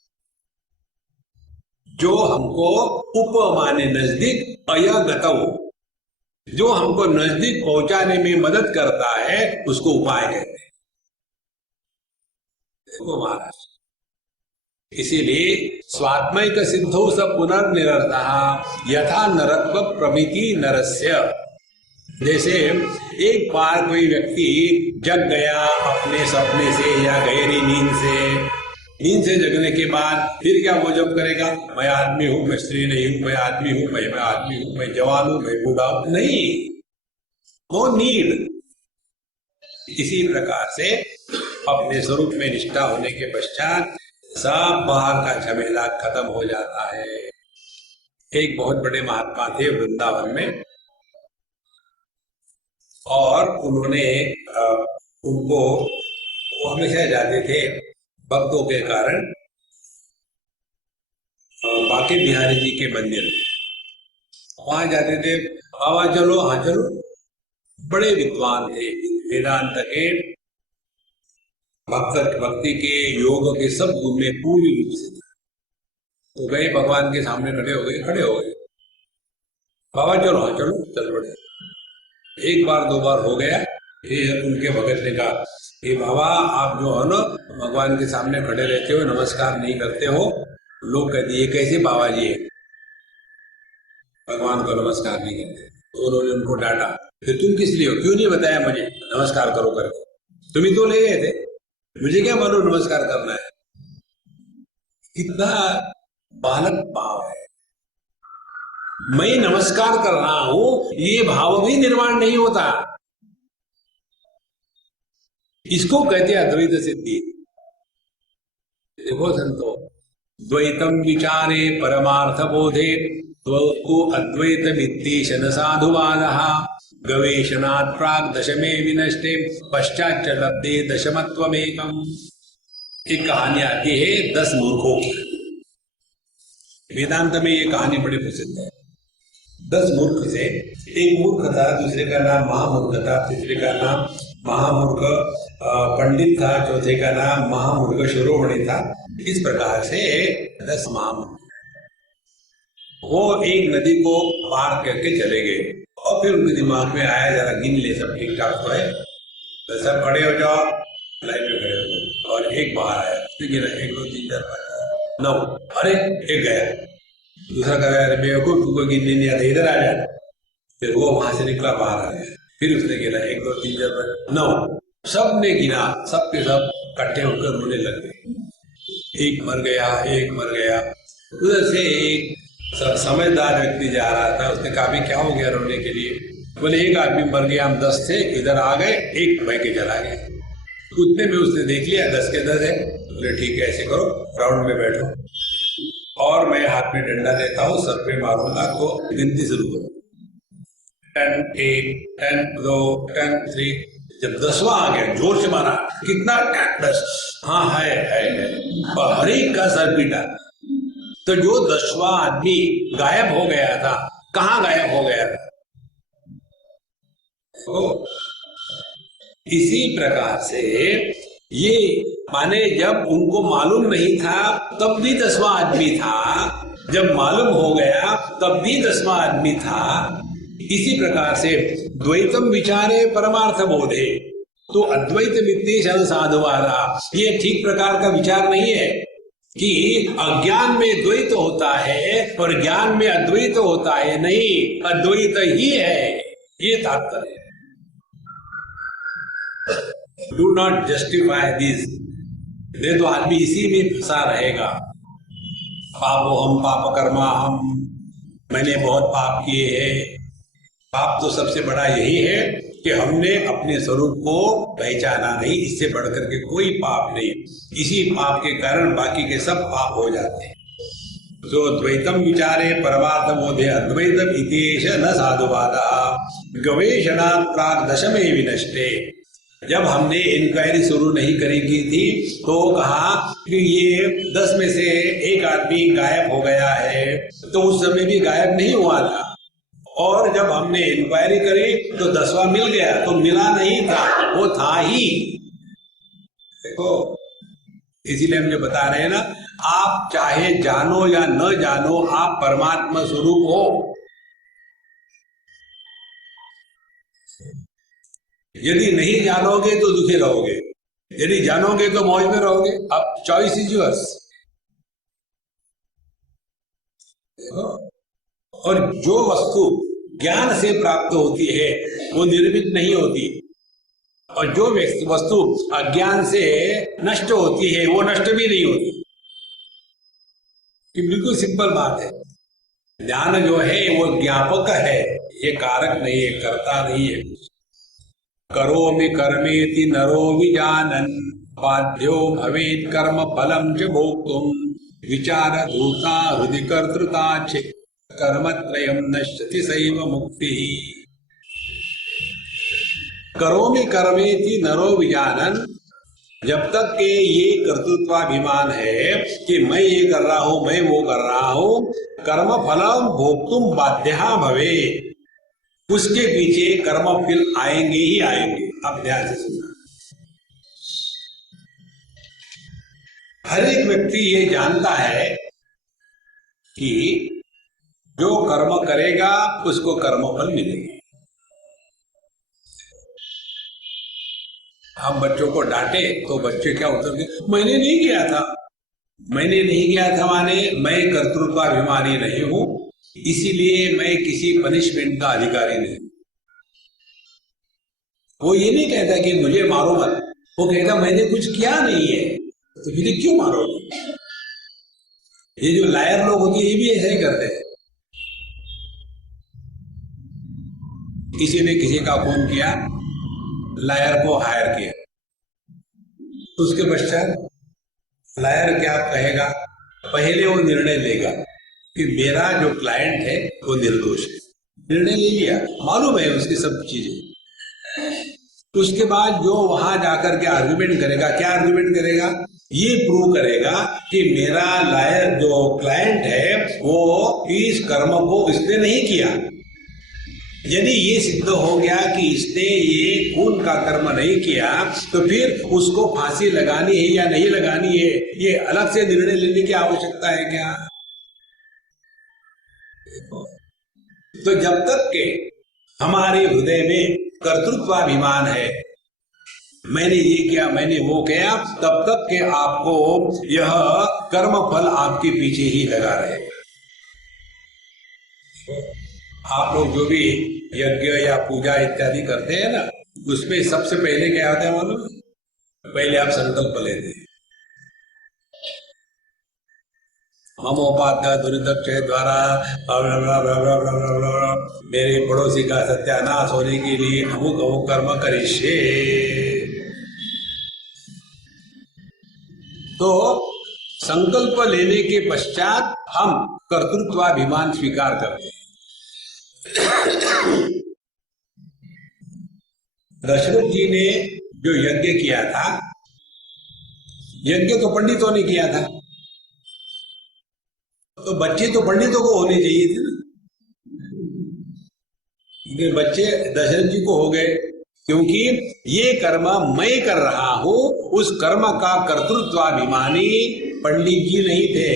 जो हमको उप माने नजदीक, अयगतौ, जो हमको नजदीक पहुंचाने में मदद करता है, उसको उपाय कहते हैं। देखो महाराज, इसीलिए स्वात्मैक सिद्धौ स पुनर्निरर्थः यथा नरत्व प्रमिति नरस्य। जैसे एक बार कोई व्यक्ति जग गया अपने सपने से या गहरी नींद से जगने के बाद फिर क्या वो जब करेगा, मैं आदमी हूं, मैं स्त्री नहीं हूं, मैं आदमी हूं, मैं आदमी हूं, मैं जवान हूं, मैं बूढ़ा हूं, नहीं, वो नीड। इसी प्रकार से अपने स्वरूप में निष्ठा होने के पश्चात सब बाहर का झमेला खत्म हो जाता है। एक बहुत बड़े महात्मा थे वृंदावन में, और उन्होंने उनको, वो हमेशा जाते थे भक्तों के कारण बांके बिहारी जी के मंदिर, वहां जाते थे, बाबा चलो, हाँ चलो। बड़े विद्वान थे, वेदांत के, भक्ति के, योग के सब गुण में पूर्ण रूप से। तो गए भगवान के सामने खड़े हो गए, बाबा चलो, हाँ चलो, चल पड़े। एक बार दो बार हो गया, फिर उनके भगत ने कहा, ये बाबा आप जो हो ना भगवान के सामने खड़े रहते हो, नमस्कार नहीं करते हो, लोग कहते ये कैसे बाबा जी है, भगवान को नमस्कार नहीं करते। तो उन्होंने उनको डांटा, फिर तुम किस लिए हो, क्यों नहीं बताया मुझे नमस्कार करो करके, तुम ही तो ले गए थे, मुझे क्या मालूम नमस्कार करना है। कितना बालक भाव है, मैं नमस्कार कर रहा हूं, ये भाव भी निर्माण नहीं होता। इसको कहते हैं अद्वैत सिद्धि। देखो संतो, द्वैतम विचारे परमार्थ बोधे त्वो अद्वैत वित्तेशन साधुवादः गवेषणात् प्राग दशमे विनष्टे पश्चात लब्धे दशमत्वमेकम्। एक कहानी आती है 10 मूर्खों की। वेदांत में ये कहानी बड़ी प्रसिद्ध है। 10 मूर्ख से, एक मूर्ख था, दूसरे का नाम महामूर्ख था, तीसरे का नाम महामूर्ख पंडित था, चौथे का नाम महामूर्ख शिरोमणि था। इस प्रकार से 10 महामूर्ख वो एक नदी को पार करके चले गए, और फिर उनके दिमाग में आया जरा गिन ले सब ठीक ठाक तो है, तो सब खड़े हो जाओ, लाइन में खड़े हो जाओ। और एक बाहर आया, 1 2 3 4 5 9, अरे एक गया, दूसरा कह रहा है बेवकूफ, तुमको गिनने नहीं आता, इधर आ जा। फिर वो वहां से निकला, बाहर आ गया, फिर उसने गिना 1 2 3 4 5 9, सबने गिना, सब के सब इकट्ठे होकर रोने लगे। एक मर गया। उधर से एक समझदार व्यक्ति जा रहा था, उसने कहा भी क्या हो गया रोने के लिए। बोले एक आदमी मर गया, हम 10 थे, इधर आ गए, एक बह के चला गया। उतने में उसने देख लिया 10 के 10 है। बोले ठीक है, ऐसे करो, राउंड में बैठो और मैं हाथ में डंडा लेता हूँ, सर पे मारूंगा, तो गिनती शुरू करो। 10 1 10 2 10 3, जब 10वां आ गया, जोर से मारा, कितना 10, हाँ है, और हर एक का सर पीटा। तो जो 10वां आदमी गायब हो गया था, कहाँ गायब हो गया था? तो इसी प्रकार से ये माने जब उनको मालूम नहीं था तब भी 10वां आदमी था, जब मालूम हो गया तब भी 10वां आदमी था। इसी प्रकार से द्वैतम विचारे परमार्थ बोधे, तो अद्वैत वित्तेश साधुवादा, ये ठीक प्रकार का विचार नहीं है कि अज्ञान में द्वैत होता है और ज्ञान में अद्वैत होता है, नहीं, अद्वैत ही है, ये तात्पर्य है। डू नॉट जस्टिफाई दिस, नहीं तो आदमी इसी में फंसा रहेगा। पापो हम पाप कर्मा हम, मैंने बहुत पाप किए हैं। पाप तो सबसे बड़ा यही है कि हमने अपने स्वरूप को पहचाना नहीं, इससे बढ़कर के कोई पाप नहीं। इसी पाप के कारण बाकी के सब पाप हो जाते हैं। जो द्वैतम विचारे परमार्थ बोधे अद्वैतम इतेश न साधुवादा गवेषणात् प्राग दशमे विनष्टे। जब हमने इंक्वायरी शुरू नहीं करी की थी तो कहा कि ये 10 में से एक आदमी गायब हो गया है, तो उस समय भी गायब नहीं हुआ था। और जब हमने इंक्वायरी करी तो 10वां मिल गया, तो मिला नहीं था, वो था ही। देखो, इसीलिए हम जो बता रहे हैं ना, आप चाहे जानो या न जानो, आप परमात्मा स्वरूप हो। यदि नहीं जानोगे तो दुखी रहोगे, यदि जानोगे तो मौज में रहोगे। अब चॉइस इज योर्स। और जो वस्तु ज्ञान से प्राप्त होती है वो निर्मित नहीं होती, और जो वस्तु अज्ञान से नष्ट होती है वो नष्ट भी नहीं होती। कि बिल्कुल सिंपल बात है। ज्ञान जो है वो ज्ञापक है, ये कारक नहीं है, कर्ता नहीं है। करोमि कर्मेति नरो विजानन् बाध्यो भवेत् कर्म फलम च भोक्तुम् विचार धूता हृदि कर्तृता च कर्मत्रयम् नश्यति सैव मुक्ति। करोमि कर्मेति नरो विजानन्, जब तक के ये कर्तृत्वाभिमान है कि मैं ये कर रहा हूं, मैं वो कर रहा हूं, कर्म फलम भोक्तुम बाध्या भवेत्, उसके पीछे कर्म फल आएंगे ही आएंगे। अब ध्यान से सुनना, हर एक व्यक्ति ये जानता है कि जो कर्म करेगा उसको कर्म फल मिलेंगे। हम बच्चों को डांटे तो बच्चे क्या उत्तर दें? मैंने नहीं किया था। मैंने नहीं किया था माने मैं कर्तृत्वाभिमानी नहीं हूं, इसीलिए मैं किसी पनिशमेंट का अधिकारी नहीं। वो ये नहीं कहता कि मुझे मारो मत, वो कहता मैंने कुछ किया नहीं है तो मुझे क्यों मारोगे। ये जो लायर लोग होते हैं ये भी ऐसा ही करते हैं। किसी ने किसी का फोन किया, लायर को हायर किया, उसके पश्चात लायर क्या कहेगा? पहले वो निर्णय लेगा कि मेरा जो क्लाइंट है वो निर्दोष है। निर्णय ले लिया, मालूम है उसकी सब चीजें। उसके बाद जो वहां जाकर के आर्ग्यूमेंट करेगा, क्या आर्ग्यूमेंट करेगा? ये प्रूव करेगा कि मेरा लायर जो क्लाइंट है वो इस कर्म को इसने नहीं किया। यदि ये सिद्ध हो गया कि इसने ये खून का कर्म नहीं किया, तो फिर उसको फांसी लगानी है या नहीं लगानी है, ये अलग से निर्णय लेने की आवश्यकता है क्या? तो जब तक के हमारे हृदय में कर्तृत्वाभिमान है, मैंने ये किया, मैंने वो किया, तब तक के आपको यह कर्म फल आपके पीछे ही लगा रहेगा। आप लोग जो भी यज्ञ या पूजा इत्यादि करते हैं ना, उसमें सबसे पहले क्या होता है मालूम? पहले आप संकल्प लेते हैं, ममोपाध्याय दुरितक्षय द्वारा मेरे पड़ोसी का सत्यानाश होने के लिए अमुक अमुक कर्म करिष्ये। तो संकल्प लेने के पश्चात हम कर्तृत्वाभिमान स्वीकार करते हैं। दशरथ जी ने जो यज्ञ किया था, यज्ञ तो पंडितों ने किया था, तो बच्चे तो पंडितों को होने चाहिए थे ना। लेकिन बच्चे दशरथ जी को हो गए, क्योंकि ये कर्म मैं कर रहा हूं, उस कर्म का कर्तृत्वाभिमानी पंडित जी नहीं थे,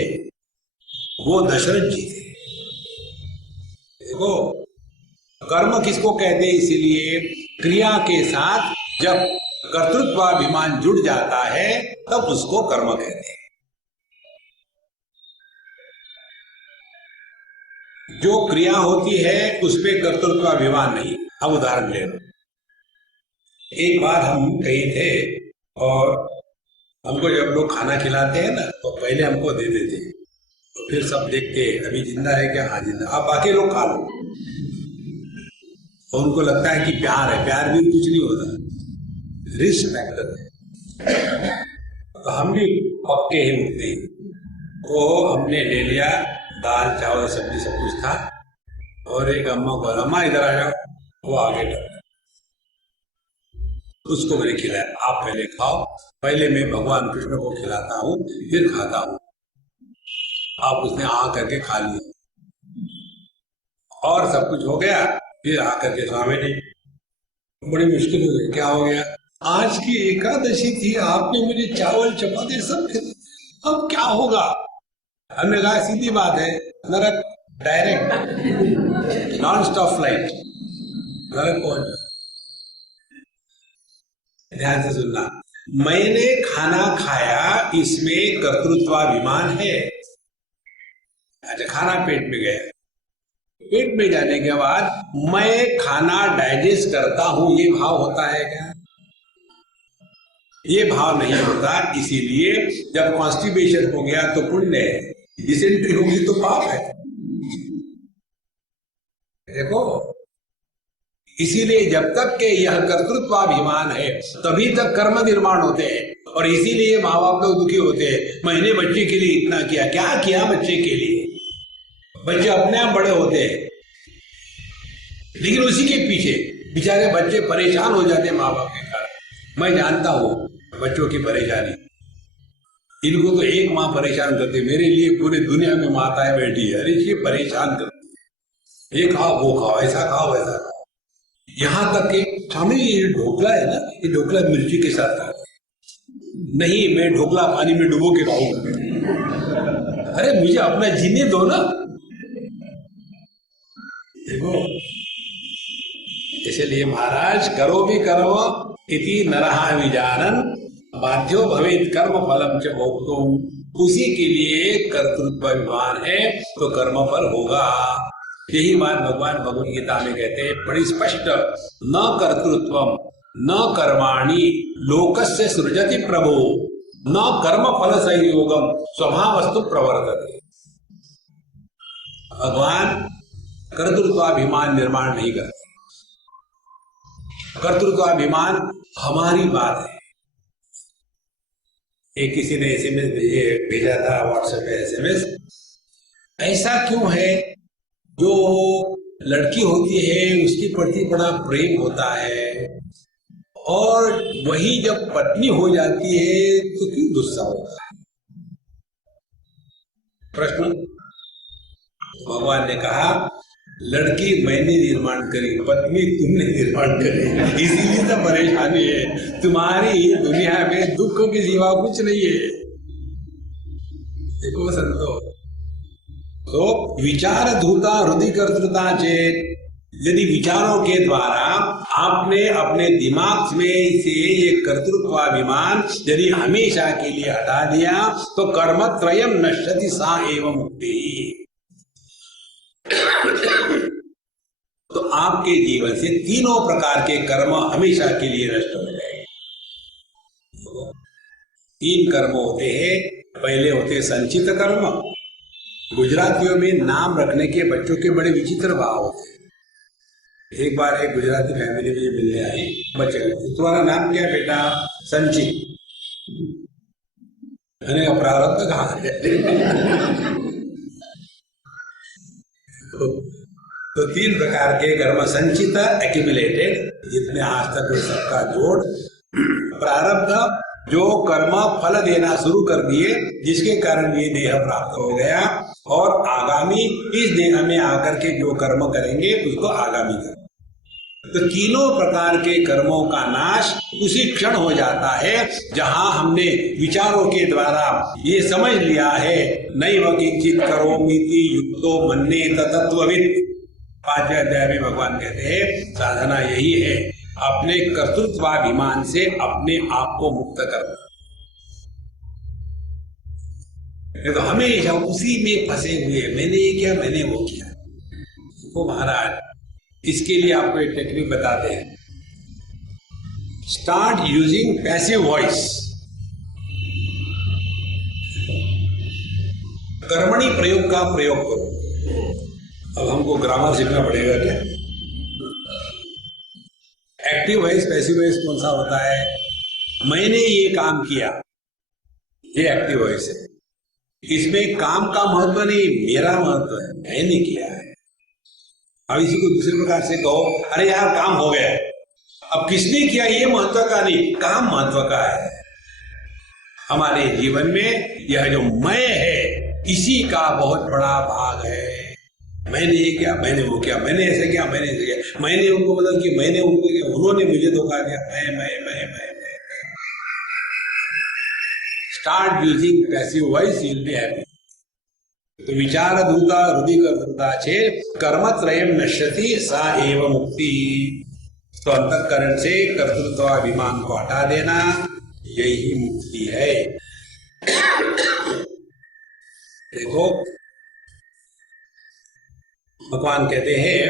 वो दशरथ जी थे। देखो, कर्म किसको कहते हैं? इसीलिए क्रिया के साथ जब कर्तृत्वाभिमान जुड़ जाता है तब उसको कर्म कहते हैं। जो क्रिया होती है उस पे कर्तृत्वाभिमान नहीं। अब उदाहरण ले लो, एक बार हम कहीं थे और हमको जब लोग खाना खिलाते हैं ना तो पहले हमको दे देते हैं, तो फिर सब देखते हैं अभी जिंदा है क्या? हाँ जिंदा, आप बाकी लोग खा लो। और उनको लगता है कि प्यार है, प्यार भी कुछ नहीं होता, रिस्पेक्ट है। तो हम भी पक्के ही उठते ही, वो हमने ले लिया, दाल चावल सब्जी सब कुछ था, और एक अम्मा को, अम्मा इधर आ जाओ, वो आगे बढ़, उसको मैंने खिलाया, आप पहले खाओ, पहले मैं भगवान कृष्ण को खिलाता हूँ फिर खाता हूँ। आप उसने आ करके खा लिया और सब कुछ हो गया, फिर आकर के स्वामी जी बड़ी मुश्किल हो गई, क्या हो गया? आज की एकादशी थी, आपने मुझे चावल चपाती सब खिलाया, अब क्या होगा? हमने कहा सीधी बात है, नरक डायरेक्ट, नॉन स्टॉप फ्लाइट, नरक पहुंच। ध्यान से सुनना, मैंने खाना खाया, इसमें कर्तृत्वाभिमान है। अच्छा, खाना पेट में गया, पेट में जाने के बाद मैं खाना डाइजेस्ट करता हूं, ये भाव होता है क्या? ये भाव नहीं होता। इसीलिए जब कॉन्स्टिपेशन हो गया तो पुण्य है, डिसेंट्री होगी तो पाप है। देखो, इसीलिए जब तक के यह कर्तृत्वाभिमान है तभी तक कर्म निर्माण होते हैं, और इसीलिए माँ बाप लोग दुखी होते हैं, मैंने बच्चे के लिए इतना किया, क्या किया बच्चे के लिए? बच्चे अपने आप बड़े होते हैं, लेकिन उसी के पीछे बेचारे बच्चे परेशान हो जाते हैं माँ बाप के कारण। मैं जानता हूं बच्चों की परेशानी, इनको तो एक माँ परेशान करती, मेरे लिए पूरे दुनिया में माताएं बैठी है, अरे ये परेशान करती, ये खाओ वो खाओ, ऐसा खाओ वैसा खाओ। यहां तक कि स्वामी ये ढोकला है ना, ये ढोकला मिर्ची के साथ खाते नहीं, मैं ढोकला पानी में डुबो के खाऊंगा। अरे मुझे अपना जीने दो ना। देखो, इसलिए महाराज, करो भी करो इति नरहा विजानन बाध्यो भवेत कर्म फलम च भोक्तुम, उसी के लिए कर्तृत्व अभिमान है तो कर्म फल होगा। यही बात भगवान भगवद गीता में कहते हैं बड़ी स्पष्ट, न कर्तृत्वम न कर्माणि लोकस्य सृजति प्रभो, न कर्म फल संयोगम स्वभावस्तु प्रवर्तते। भगवान कर्तृत्वाभिमान निर्माण नहीं करते। कर्तृत्वाभिमान हमारी बात है। एक किसी ने एसएमएस भेजा था, व्हाट्सएप पे एसएमएस, ऐसा क्यों है जो लड़की होती है उसके प्रति बड़ा प्रेम होता है, और वही जब पत्नी हो जाती है तो क्यों गुस्सा होता है? प्रश्न। भगवान ने कहा, लड़की मैंने निर्माण करी, पत्नी तुमने निर्माण करी, इसीलिए तो परेशानी है। तुम्हारी दुनिया में दुख के सिवा कुछ नहीं है। देखो संतो, तो विचार धूता हृदय कर्तृता चेत, यदि विचारों के द्वारा आपने अपने दिमाग में से ये कर्तृत्वाभिमान यदि हमेशा के लिए हटा दिया तो कर्म त्रयम नश्यति सा एवं मुक्ति। तो आपके जीवन से तीनों प्रकार के कर्म हमेशा के लिए नष्ट हो जाएंगे। तीन कर्म होते हैं, पहले होते संचित कर्म। गुजरातियों में नाम रखने के बच्चों के बड़े विचित्र भाव होते हैं। एक बार एक गुजराती फैमिली में मिलने आई, बच्चे, तुम्हारा नाम क्या बेटा? संचित। मैंने प्रारब्ध कहा तो तीन प्रकार के कर्म, संचित, एक्यूमुलेटेड, जितने आज तक वो सबका जोड़, प्रारब्ध, जो कर्म फल देना शुरू कर दिए जिसके कारण ये देह प्राप्त हो गया, और आगामी, इस देह में आकर के जो कर्म करेंगे उसको आगामी कर्म। तो तीनों प्रकार के कर्मों का नाश उसी क्षण हो जाता है जहां हमने विचारों के द्वारा ये समझ लिया है, नैव किंचित करोमीति युक्तो मन्येत तत्त्ववित्। 5वें अध्याय में भगवान कहते हैं साधना यही है, अपने कर्तृत्वाभिमान से अपने आप को मुक्त करना। तो हमेशा उसी में फंसे हुए, मैंने ये किया, मैंने वो किया। वो महाराज इसके लिए आपको एक टेक्निक बताते हैं। Start using passive voice. कर्मणि प्रयोग का प्रयोग करो। अब हमको ग्रामर सीखना पड़ेगा क्या? एक्टिव वॉइस, पैसिव वॉइस कौन सा होता है? मैंने ये काम किया, ये एक्टिव वॉइस है। इसमें काम का महत्व नहीं, मेरा महत्व है, मैंने किया है। अब इसी को दूसरे प्रकार से कहो, अरे यार काम हो गया। अब किसने किया ये महत्व का नहीं, काम महत्व का है। हमारे जीवन में यह जो मैं है, इसी का बहुत बड़ा भाग है। मैंने ये किया, मैंने वो किया, मैंने ऐसे किया, मैंने ऐसे किया, मैंने उनको मदद की, मैंने उनको किया, उन्होंने मुझे धोखा दिया, मैं। Start using passive voice, you will be happy. तो विचार दूता हृदय करता चेत कर्मत्रयम नश्यति सा एव मुक्ति। तो अंतःकरण से कर्तृत्वाभिमान को हटा देना, यही मुक्ति है। देखो भगवान कहते हैं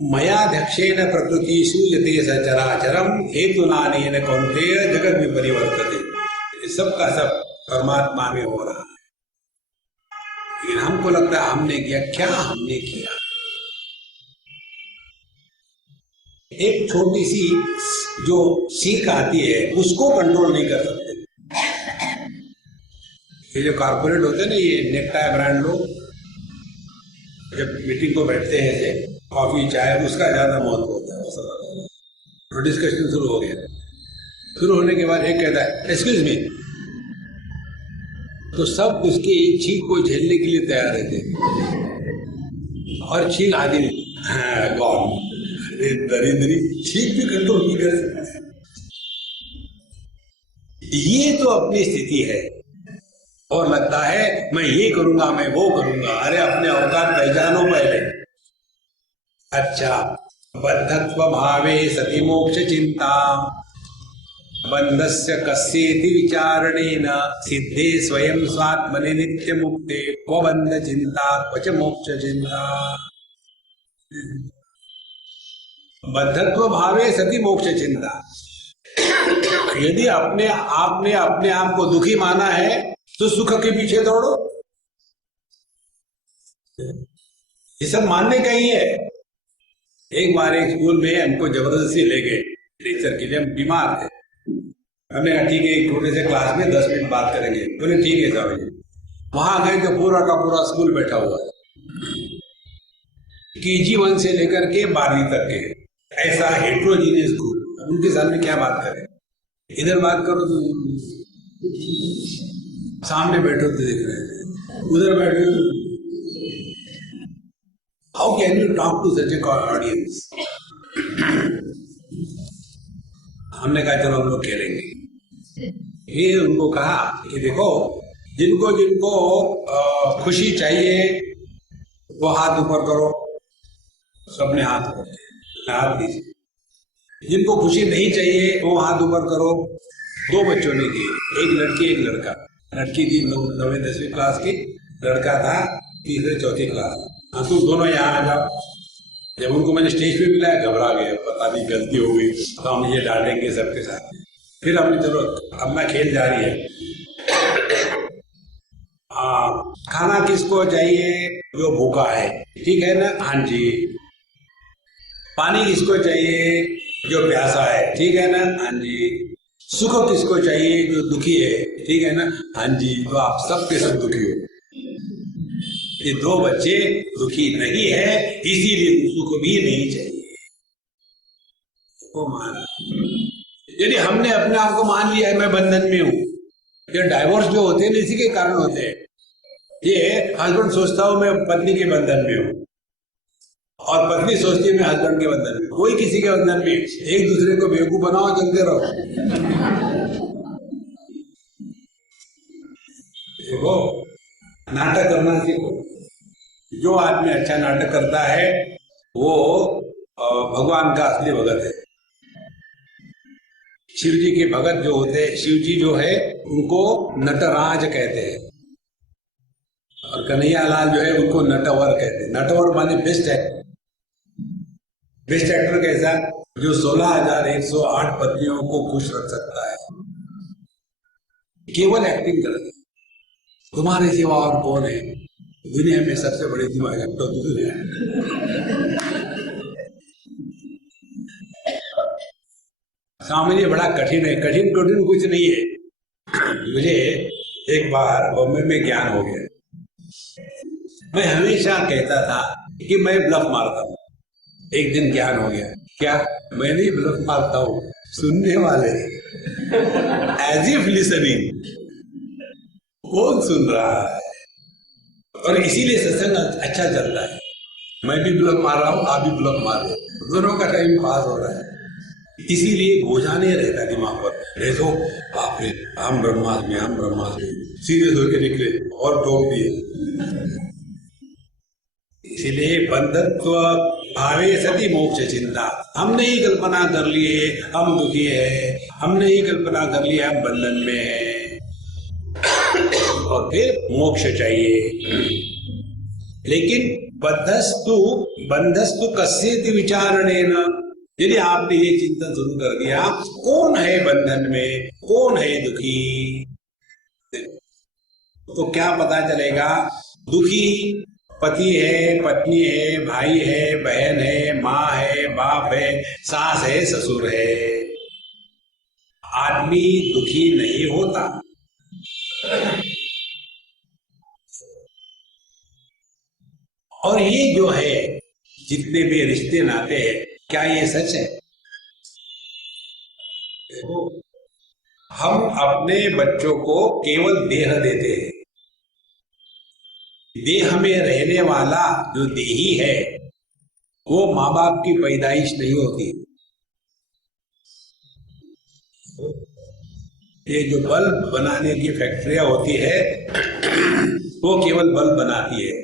मयाध्यक्षेन प्रकृतिषु यते सचराचरम हेतुनानेन कौन्तेय जगत विपरिवर्तते। सबका सब परमात्मा में हो रहा है, लेकिन हमको लगता है हमने किया। क्या हमने किया? एक छोटी सी जो सीख आती है उसको कंट्रोल नहीं कर सकते। ये जो कारपोरेट होते हैं ना, ये नेकटाई ब्रांड लोग, जब मीटिंग को बैठते हैं ऐसे कॉफी चाय, उसका ज्यादा महत्व होता है। तो डिस्कशन शुरू हो गया। शुरू होने के बाद एक कहता है एक्सक्यूज मी, तो सब उसकी छींक को झेलने के लिए तैयार रहते हैं, और छींक आदि गॉड दरिद्री छींक भी कंट्रोल नहीं कर सकते। ये तो अपनी स्थिति है, और लगता है मैं ये करूंगा, मैं वो करूंगा। अरे अपने औकात पहचानो पहले। अच्छा, बद्धत्व भावे सति मोक्ष चिंता बंधस्य कस्येति विचारणेन सिद्धे स्वयं स्वात्मने नित्य मुक्ते क्व बंध चिंता क्वच मोक्ष चिंता। बद्धत्व भावे सति मोक्ष चिंता। यदि अपने आप ने अपने आप को दुखी माना है तो सुख के पीछे दौड़ो। ये सब मानने का ही है। एक बार एक स्कूल में हमको जबरदस्ती ले गए लेक्चर के लिए, हम बीमार थे। हमने कहा ठीक है, एक छोटे से क्लास में 10 मिनट बात करेंगे। बोले ठीक है साहब जी। वहां गए तो पूरा का पूरा स्कूल बैठा हुआ है, KG 1 से लेकर के 12वीं तक के, ऐसा हेट्रोजीनियस स्कूल। उनके सामने क्या बात करें? इधर बात करो तो सामने बैठो तो देख रहे हैं, उधर बैठो तो how can you talk to such a audience? हमने कहा चलो हम लोग खेलेंगे। फिर उनको कहा कि देखो, जिनको जिनको खुशी चाहिए वो हाथ ऊपर करो। सबने हाथ दीजिए। जिनको खुशी नहीं चाहिए वो हाथ ऊपर करो। 2 बच्चों ने की, एक लड़की एक लड़का। लड़की थी 9वीं 10वीं क्लास की, लड़का था 3री 4थी क्लास। हाँ, तुम दोनों यहाँ आ जाओ। जब उनको मैंने स्टेज पे मिलाया, घबरा गए, पता नहीं गलती हो गई तो हम ये डांटेंगे सबके साथ। फिर हमने चलो अब मैं खेल जारी है। खाना किसको चाहिए? जो भूखा है, ठीक है ना? हाँ जी। पानी किसको चाहिए? जो प्यासा है, ठीक है ना? हाँ जी। सुख किसको चाहिए? जो दुखी है, ठीक है ना? हाँ जी। तो आप सब के सब दुखी हो। ये दो बच्चे दुखी नहीं है, इसीलिए दूसरों को भी नहीं चाहिए। वो मान, यदि हमने अपने आप को मान लिया है मैं बंधन में हूं, ये डाइवोर्स जो होते हैं इसी के कारण होते हैं। ये हस्बैंड सोचता हूं मैं पत्नी के बंधन में हूं, और पत्नी सोचती है मैं हस्बैंड के बंधन में, कोई किसी के बंधन में। एक दूसरे को बेवकूफ बनाओ, चलते रहो। देखो, नाटक करना सीखो। जो आदमी अच्छा नाटक करता है वो भगवान का असली भगत है। शिव जी के भगत जो होते हैं, शिव जी जो है उनको नटराज कहते हैं, और कन्हैया लाल जो है उनको नटवर कहते हैं। नटवर माने बेस्ट एक्टर। बेस्ट एक्टर कैसा? जो 16,108 पत्नियों को खुश रख सकता है, केवल एक्टिंग करके। तुम्हारे सिवा और कौन है दुनिया में सबसे बड़ी दिमाग तो दुनिया है। सामने बड़ा कठिन है, कठिन कुछ नहीं है। मुझे एक बार बॉम्बे में ज्ञान हो गया। मैं हमेशा कहता था कि मैं ब्लफ मारता हूँ, एक दिन ज्ञान हो गया, क्या मैं नहीं ब्लफ मारता हूँ, सुनने वाले एज इफ लिसनिंग, कौन सुन रहा है। और इसीलिए सत्संग अच्छा चलता है। मैं भी ब्लफ मार रहा हूँ, आप भी ब्लफ मार रहे, दोनों का टाइम पास हो रहा है। इसीलिए बोझा नहीं रहता दिमाग पर। देखो बाप रे, हम ब्रह्मास्मि सीरियस होकर निकले और ठोक दिए। इसीलिए बंधत्व भावे सती मोक्ष चिंता। हमने ही कल्पना कर लिए हम दुखी है, हमने ही कल्पना कर लिया हम बंधन में है, और फिर मोक्ष चाहिए। लेकिन बंधस्तु कस्येति विचारणेन, यदि आपने ये चिंतन शुरू कर दिया कौन है बंधन में, कौन है दुखी, तो क्या पता चलेगा? दुखी पति है, पत्नी है, भाई है, बहन है, माँ है, बाप है, सास है, ससुर है। आदमी दुखी नहीं होता। और ये जो है जितने भी रिश्ते नाते हैं, क्या ये सच है? देखो, हम अपने बच्चों को केवल देह देते हैं। देह में रहने वाला जो देही है वो माँ बाप की पैदाइश नहीं होती। ये जो बल्ब बनाने की फैक्ट्रियां होती है वो केवल बल्ब बनाती है,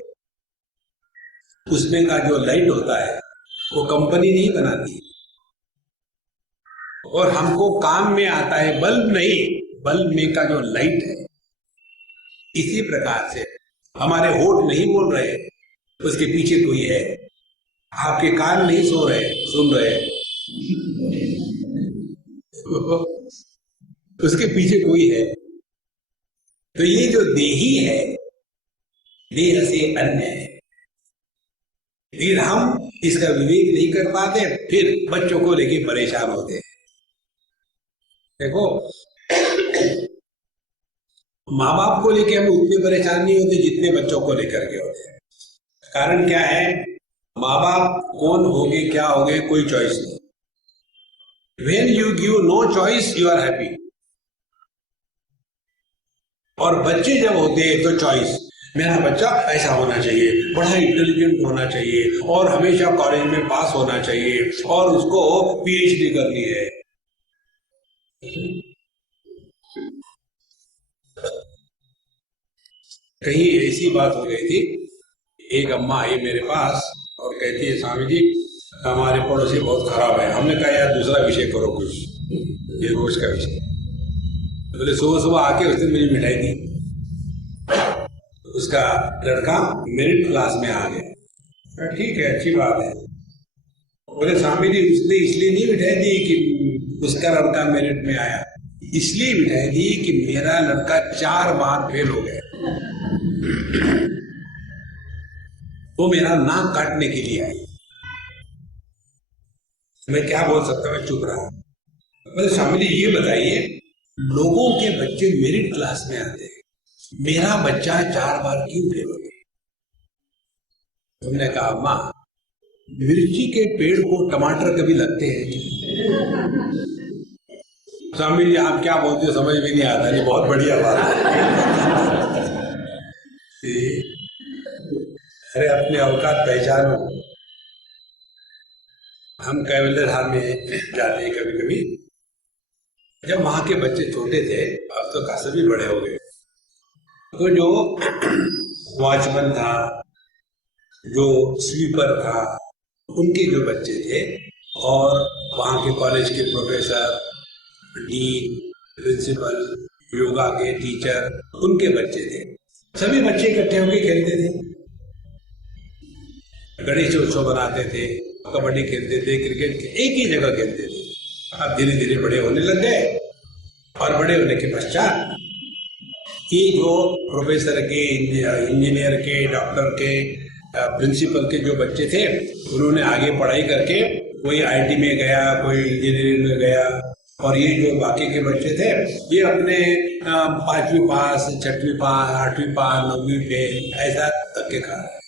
उसमें का जो लाइट होता है वो कंपनी नहीं बनाती। और हमको काम में आता है बल्ब नहीं, बल्ब में का जो लाइट है। इसी प्रकार से हमारे होठ नहीं बोल रहे, उसके पीछे कोई है। आपके कान नहीं सो रहे, सुन रहे, उसके पीछे कोई है। तो ये जो देही है, देह से अन्य है। फिर हम इसका विवेक नहीं कर पाते, फिर बच्चों को लेके परेशान होते हैं। देखो, माँ बाप को लेके हम उतने परेशान नहीं होते जितने बच्चों को लेकर के होते हैं। कारण क्या है? माँ बाप कौन होंगे, क्या होंगे, कोई चॉइस नहीं। When you give no choice, you are happy. और बच्चे जब होते हैं तो चॉइस, मेरा बच्चा ऐसा होना चाहिए, बड़ा इंटेलिजेंट होना चाहिए, और हमेशा कॉलेज में पास होना चाहिए, और उसको पीएचडी करनी है। कहीं ऐसी बात हो गई थी, एक अम्मा आई मेरे पास और कहती है, स्वामी जी हमारे पड़ोसी बहुत खराब है। हमने कहा यार दूसरा विषय करो कुछ, ये रोज का विषय। बोले सुबह सुबह आके उसने मुझे मिठाई दी, उसका लड़का मेरिट क्लास में आ गया। ठीक है, अच्छी बात है। बोले स्वामी जी उसने इसलिए नहीं मिठाई दी कि उसका लड़का मेरिट में आया, इसलिए मिठाई दी कि मेरा लड़का 4 बार फेल हो गया। वो मेरा नाक काटने के लिए आई। मैं क्या बोल सकता, मैं चुप रहा। बोले स्वामी जी ये बताइए, लोगों के बच्चे मेरिट क्लास में आते हैं, मेरा बच्चा 4 बार क्यों फेल हो गया? तुमने कहा माँ, मिर्ची के पेड़ को टमाटर कभी लगते हैं? स्वामी जी आप क्या बोलते हो समझ में नहीं आता। नहीं, बहुत बढ़िया बात है। अरे अपने औकात पहचानो। हम कैवल्य धाम में जाते हैं कभी कभी। जब वहां के बच्चे छोटे थे, अब तो खासे भी बड़े हो गए, तो जो वॉचमैन था, जो स्वीपर था, उनके जो बच्चे थे, और वहां के कॉलेज के प्रोफेसर, डीन, प्रिंसिपल, योगा के टीचर, उनके बच्चे थे। सभी बच्चे इकट्ठे होकर खेलते थे, गणेशोत्सव बनाते थे, कबड्डी खेलते थे, क्रिकेट एक ही जगह खेलते थे। अब धीरे धीरे बड़े होने लग गए, और बड़े होने के पश्चात ये जो प्रोफेसर के, इंजीनियर के, डॉक्टर के, प्रिंसिपल के जो बच्चे थे, उन्होंने आगे पढ़ाई करके कोई आईटी में गया, कोई इंजीनियरिंग में गया, और ये जो बाकी के बच्चे थे ये अपने 5वीं पास, 6वीं पास, 8वीं पास, 9वीं फेल, ऐसा धक्के खा रहे।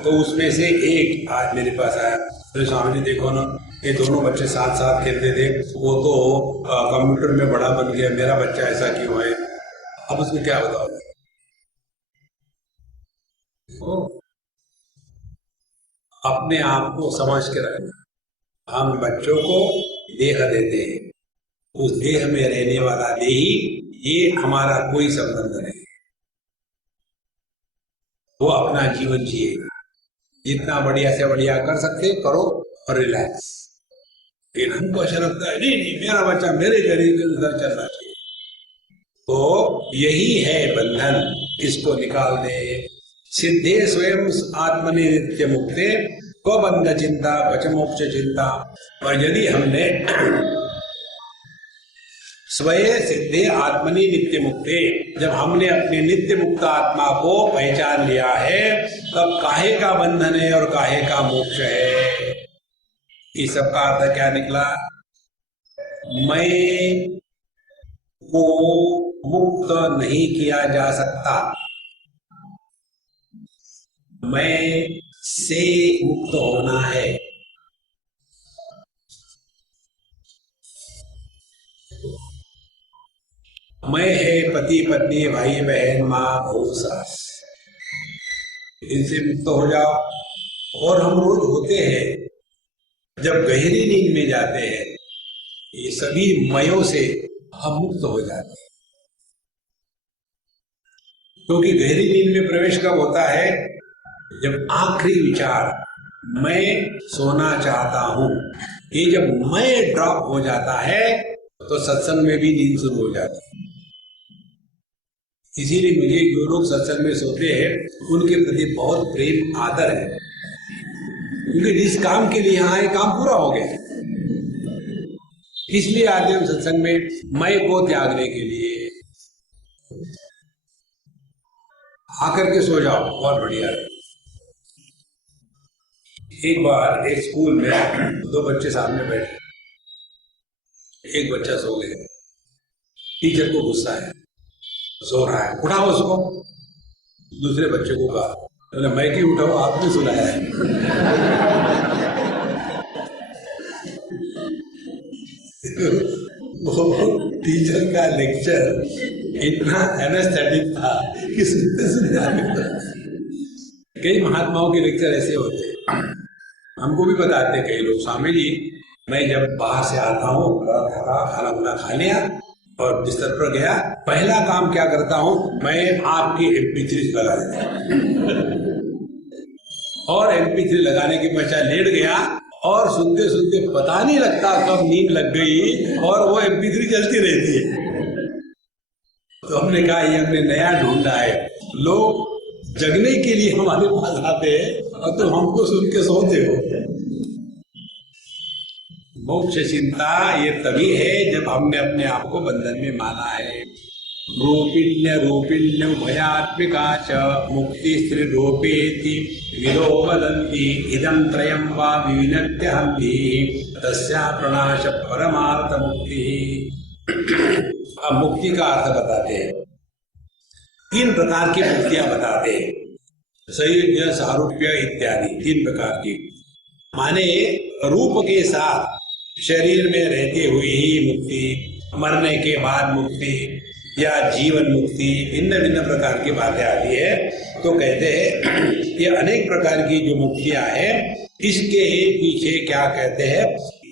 तो उसमें से एक आज मेरे पास आया, तो स्वामी जी देखो ना, ये दोनों बच्चे साथ साथ खेलते थे, वो तो कंप्यूटर में बड़ा बन गया, मेरा बच्चा ऐसा क्यों है? अब उसमें क्या बताओ? अपने आप को समझ के रखना। हम बच्चों को देह देते हैं, उस देह में रहने वाला देही, ये हमारा कोई संबंध नहीं। वो अपना जीवन जिएगा, जितना बढ़िया से बढ़िया कर सकते करो और रिलैक्स। लेकिन हमको ऐसा लगता है नहीं नहीं, मेरा बच्चा मेरे शरीर के अंदर चलना चाहिए। तो यही है बंधन, इसको निकाल दे। सिद्धे स्वयं आत्मनि नित्य मुक्ते, को बंध चिंता बच मोक्ष चिंता। और यदि हमने स्वयं सिद्धे आत्मनि नित्य मुक्ते, जब हमने अपने नित्य मुक्त आत्मा को पहचान लिया है, तब काहे का बंधन है और काहे का मोक्ष है। इस सब का अर्थ क्या निकला? मैं को मुक्त नहीं किया जा सकता, मैं से मुक्त होना है। मैं है पति पत्नी भाई बहन माँ बहू सास, इनसे मुक्त हो जाओ। और हम रोज होते हैं, जब गहरी नींद में जाते हैं, ये सभी मयों से हम मुक्त हो जाते हैं। क्योंकि गहरी नींद में प्रवेश कब होता है? जब आखिरी विचार मैं सोना चाहता हूं, ये जब मैं ड्रॉप हो जाता है, तो सत्संग में भी नींद शुरू हो जाती है। इसीलिए मुझे जो लोग सत्संग में सोते हैं, उनके प्रति बहुत प्रेम आदर है, क्योंकि जिस काम के लिए यहाँ आए काम पूरा हो गया। इसलिए आते हम सत्संग में, मैं को त्यागने के लिए। आकर के सो जाओ, बहुत बढ़िया है। एक बार एक स्कूल में दो बच्चे सामने बैठे, एक बच्चा सो गया, टीचर को गुस्सा है, सो रहा है, उठाओ उसको। दूसरे बच्चे को कहा, तो मैं क्यों उठाऊं, आपने सुनाया है। वो टीचर का लेक्चर इतना एनेस्थेटिक था कि सुनते सुनते कई महात्माओं के लेक्चर ऐसे होते हैं। हमको भी बताते कई लोग, स्वामी जी मैं जब बाहर से आता हूँ, खाना वाना खा लिया और बिस्तर पर गया, पहला काम क्या करता हूँ, मैं आपकी MP3 लगा देता हूँ। और MP3 लगाने के पश्चात लेट गया, और सुनते सुनते पता नहीं लगता कब नींद लग गई, और वो MP3 चलती रहती है। तो हमने कहा ये हमने नया ढूंढा है, लोग जगने के लिए हमारे पास आते हैं और तुम हमको सुन के सोते हो। मोक्ष चिंता ये तभी है जब हमने अपने आप को बंधन में माना है। रूपिण्य रूपिण्य भयात्मिका च मुक्ति स्त्री रूपेति विदो वदन्ति इदं त्रयं वा विविनत्य हन्ति तस्या प्रणाश परमार्थ मुक्ति। अब मुक्ति का अर्थ बताते हैं, तीन प्रकार की मुक्तियां बताते हैं। संयुज्य सारूप्य इत्यादि 3 प्रकार की। माने रूप के साथ शरीर में रहते हुए ही मुक्ति, मरने के बाद मुक्ति या जीवन मुक्ति, भिन्न भिन्न प्रकार की बातें आती है। तो कहते हैं ये अनेक प्रकार की जो मुक्तियां हैं, इसके पीछे क्या कहते हैं,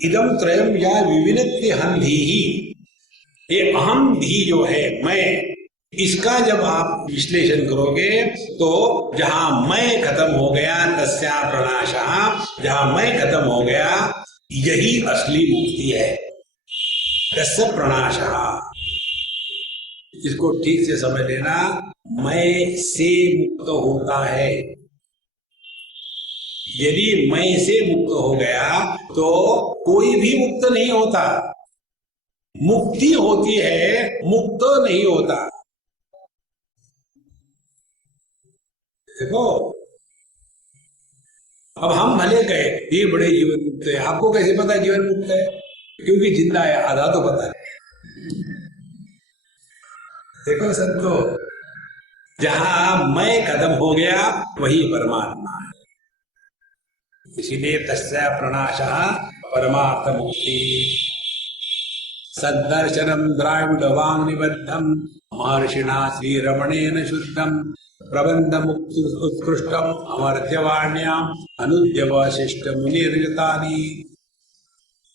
इदम त्रयम या विविनत्य हम धी ही, ये अहम धी जो है मैं, इसका जब आप विश्लेषण करोगे तो जहां मैं खत्म हो गया तस्या प्रणाशः, जहां मैं खत्म हो गया यही असली मुक्ति है, तस्य प्रणाशः। इसको ठीक से समझ लेना, मैं से मुक्त होता है। यदि मैं से मुक्त हो गया तो कोई भी मुक्त नहीं होता, मुक्ति होती है, मुक्त नहीं होता। देखो अब हम भले गए ये बड़े जीवन मुक्त है, आपको कैसे पता जीवन मुक्त है? क्योंकि जिंदा है, आधा तो पता है। देखो संतो, जहां मैं खत्म हो गया वही परमात्मा है, इसीलिए तस्य प्रणाशः परमार्थ मुक्ति। सद्दर्शनम द्राविड वांग निबद्धम महर्षिणा श्री रमणेन शुद्धम प्रबंध मुक्ति उत्कृष्टम अमर्त्यवाण्याम अनुद्यवशिष्ट मुनिर्गतानि।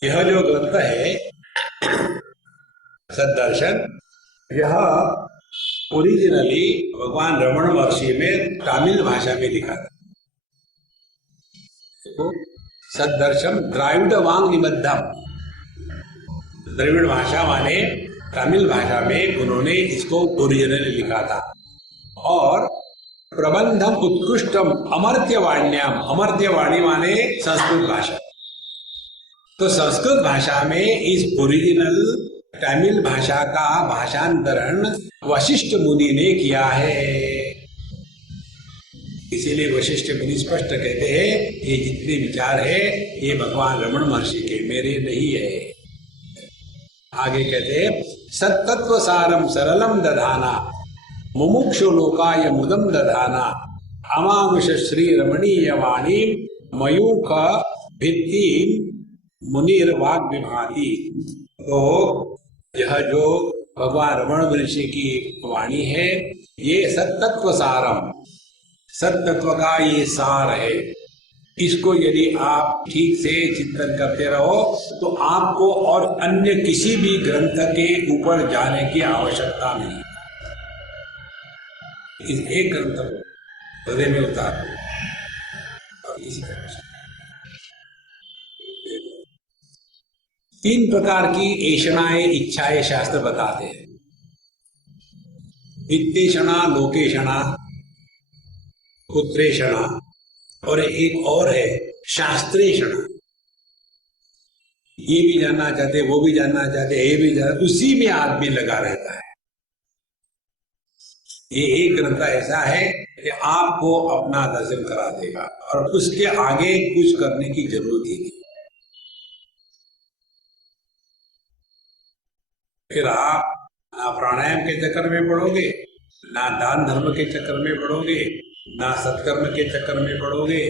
यह जो ग्रंथ है सद्दर्शन, यह ओरिजिनली भगवान रमण महर्षि में तमिल भाषा में लिखा था। तो सद्दर्शन द्राविड वांग निबद्धम, द्रविड़ भाषा माने तमिल भाषा में उन्होंने इसको ओरिजिनली लिखा था। और प्रबंधम उत्कृष्टम अमर्त्यवाण्याम, अमर्त्यवाणी माने संस्कृत भाषा, तो संस्कृत भाषा में इस ओरिजिनल तमिल भाषा का भाषांतरण वशिष्ठ मुनि ने किया है। इसीलिए वशिष्ठ मुनि स्पष्ट कहते हैं ये जितने विचार है ये भगवान रमण महर्षि के, मेरे नहीं है। आगे कहते हैं सत्तत्व सारम सरलम दधाना मुमुक्षु लोकाय मुदम दधाना अमानुष श्री रमणीय वाणी मयूख भित्ति मुनिर वाग विभाति। तो यह जो भगवान रमण महर्षि की वाणी है ये सत्तत्व सारम, सत्तत्व का ये सार है। इसको यदि आप ठीक से चिंतन करते रहो तो आपको और अन्य किसी भी ग्रंथ के ऊपर जाने की आवश्यकता नहीं। इस एक ग्रंथ को हृदय में उतार और किसी तरह से 3 प्रकार की ऐषणाएं, इच्छाएं शास्त्र बताते हैं। वित्तेषणा, लोकेषणा, पुत्रेषणा, और एक और है शास्त्रेषणा। ये भी जानना चाहते, वो भी जानना चाहते, ये भी जानना, उसी में आदमी लगा रहता है। ये एक ग्रंथ ऐसा है कि आपको अपना दर्शन करा देगा और उसके आगे कुछ करने की जरूरत ही नहीं। फिर आप ना प्राणायाम के चक्कर में पड़ोगे, ना दान धर्म के चक्कर में पड़ोगे, ना सत्कर्म के चक्कर में पड़ोगे,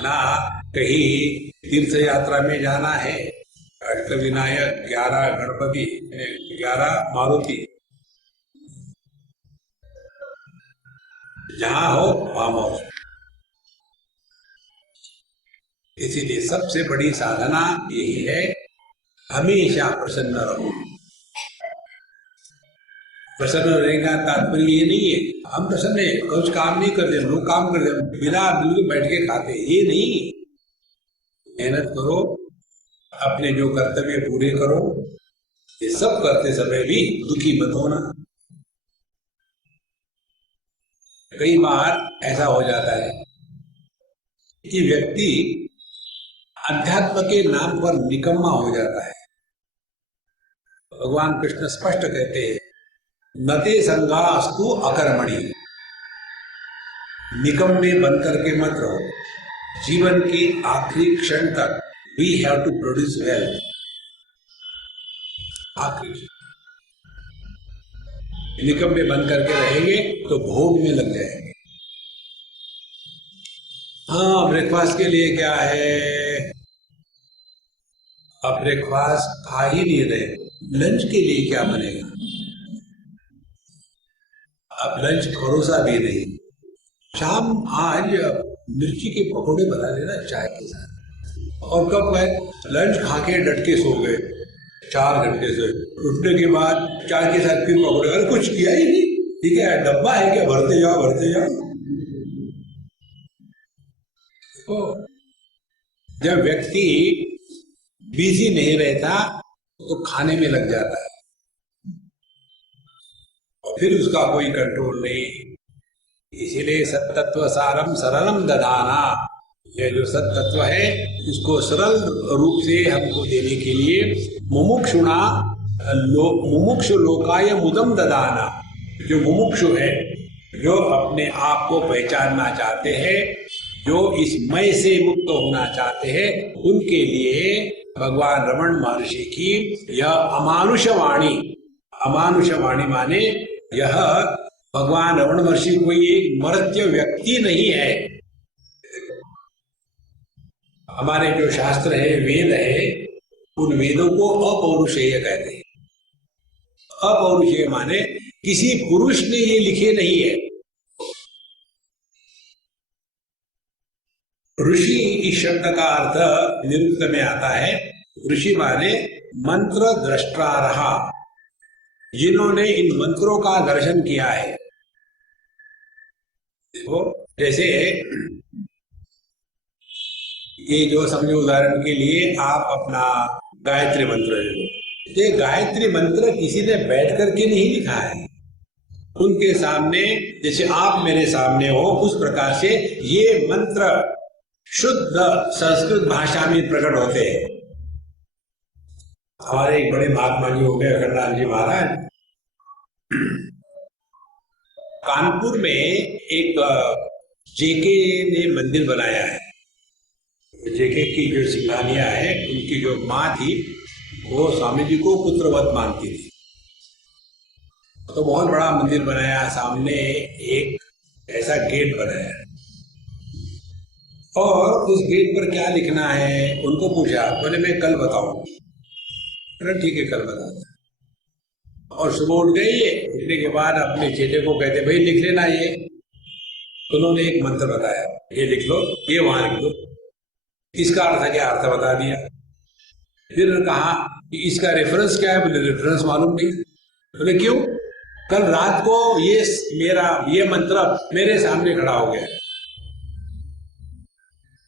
ना कहीं तीर्थ यात्रा में जाना है, अष्टविनायक 11 गणपति 11 मारुति, जहां हो वहां मौज। इसीलिए सबसे बड़ी साधना यही है, हमेशा प्रसन्न रहो। प्रसन्न रहेगा तात्पर्य ये नहीं है हम प्रसन्न है, कुछ काम नहीं करते, लोग काम करते, बिना बिल्कुल बैठ के खाते, ये नहीं। मेहनत करो, अपने जो कर्तव्य पूरे करो, ये सब करते समय भी दुखी मत होना। कई बार ऐसा हो जाता है कि व्यक्ति अध्यात्म के नाम पर निकम्मा हो जाता है। भगवान कृष्ण स्पष्ट कहते हैं नते संगास्तु अकर्मणि, निकम्मे बन करके मत रहो। जीवन की आखिरी क्षण तक we have to produce wealth. आखिरी निकम्मे बन करके रहेंगे तो भोग में लग जाएंगे। हाँ, ब्रेकफास्ट के लिए क्या है? अब ब्रेकफास्ट खा ही नहीं रहे, लंच के लिए क्या बनेगा? अब लंच भरोसा भी नहीं। शाम आज मिर्ची के पकोड़े बना लेना चाय के साथ। और कब गए? लंच खा के डट के सो गए 4 घंटे से, उठने के बाद चाय के साथ फिर पकोड़े, अरे कुछ किया ही नहीं। ठीक है, डब्बा है क्या, भरते जाओ भरते जाओ। तो जब व्यक्ति बिजी नहीं रहता तो खाने में लग जाता है, और फिर उसका कोई कंट्रोल नहीं। इसीलिए सत्तत्व सारम सरलम दधाना, ये जो सत्तत्व है इसको सरल रूप से हमको देने के लिए मुमुक्षुणा मुमुक्षु लोकाय मुदम ददाना, जो मुमुक्षु है, जो अपने आप को पहचानना चाहते हैं, जो इस मय से मुक्त होना चाहते हैं, उनके लिए भगवान रमण महर्षि की यह अमानुष वाणी, अमानुष वाणी माने यह भगवान रमण महर्षि कोई एक मर्त्य व्यक्ति नहीं है। हमारे जो शास्त्र है, वेद है, उन वेदों को अपौरुषेय कहते हैं। अपौरुषेय माने किसी पुरुष ने ये लिखे नहीं है। ऋषि इस शब्द का अर्थ निरुक्त में आता है, ऋषि माने मंत्र दृष्टा रहा, जिन्होंने इन मंत्रों का दर्शन किया है। देखो, जैसे ये जो समझो, उदाहरण के लिए आप अपना गायत्री मंत्र ले लो। ये गायत्री मंत्र किसी ने बैठ करके नहीं लिखा है, उनके सामने, जैसे आप मेरे सामने हो उस प्रकार से ये मंत्र शुद्ध संस्कृत भाषा में प्रकट होते हैं। हमारे एक बड़े महात्मा जी हो गए अखंडलाल जी महाराज, कानपुर में एक जेके ने मंदिर बनाया है। जेके की जो सिंघानिया है, उनकी जो माँ थी वो स्वामी जी को पुत्रवत मानती थी। तो बहुत बड़ा मंदिर बनाया, सामने एक ऐसा गेट बनाया, और उस गेट पर क्या लिखना है उनको पूछा। बोले मैं कल बताऊंगा। ठीक है, कल बताता। और सुबह उठ गई, उठने के बाद अपने चेले को कहते भाई लिख लेना ये। तो उन्होंने एक मंत्र बताया, ये लिख लो, ये वहां लिख दो, इसका अर्थ क्या, अर्थ बता दिया। फिर कहा कि इसका रेफरेंस क्या है? बोले रेफरेंस मालूम नहीं। बोले क्यों? कल रात को ये मंत्र मेरे सामने खड़ा हो गया,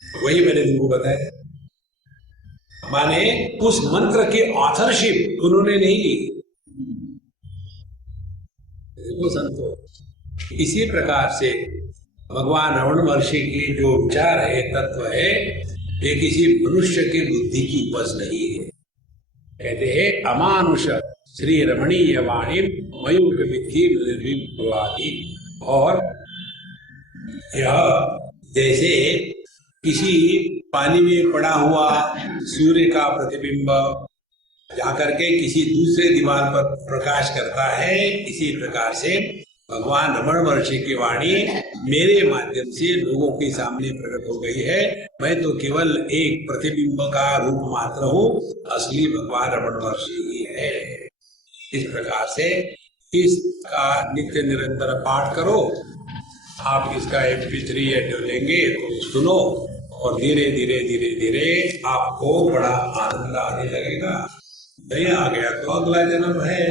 वही मैंने तुमको बताया। माने उस मंत्र की ऑथरशिप उन्होंने नहीं ली। वो संतो इसी प्रकार से भगवान रमण महर्षि की जो विचार है, तत्व है, ये किसी मनुष्य की बुद्धि की उपज नहीं है। कहते हैं अमानुष श्री रमणीय वाणी मयूर विधि निर्विवादी। और यह जैसे किसी पानी में पड़ा हुआ सूर्य का प्रतिबिंब जाकर के किसी दूसरे दीवार पर प्रकाश करता है, इसी प्रकार से भगवान रमण महर्षि की वाणी मेरे माध्यम से लोगों के सामने प्रकट हो गई है। मैं तो केवल एक प्रतिबिंब का रूप मात्र हूँ, असली भगवान रमण महर्षि ही है। इस प्रकार से इसका नित्य निरंतर पाठ करो। आप इसका MP3 ऑडियो लेंगे तो सुनो, और धीरे धीरे धीरे धीरे आपको बड़ा आनंद आने लगेगा। नहीं आ गया तो अगला जन्म है।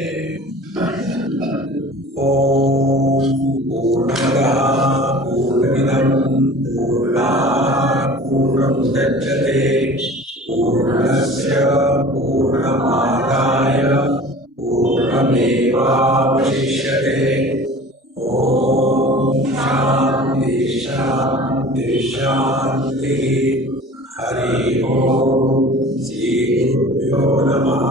ओम पूर्णमदः पूर्णमिदं पूर्णात् पूर्णमुदच्यते पूर्णस्य पूर्णमादाय पूर्णमेवावशिष्यते। ओम शांति शांति शांति। हरि ओम। श्री गुरुभ्यो नमः।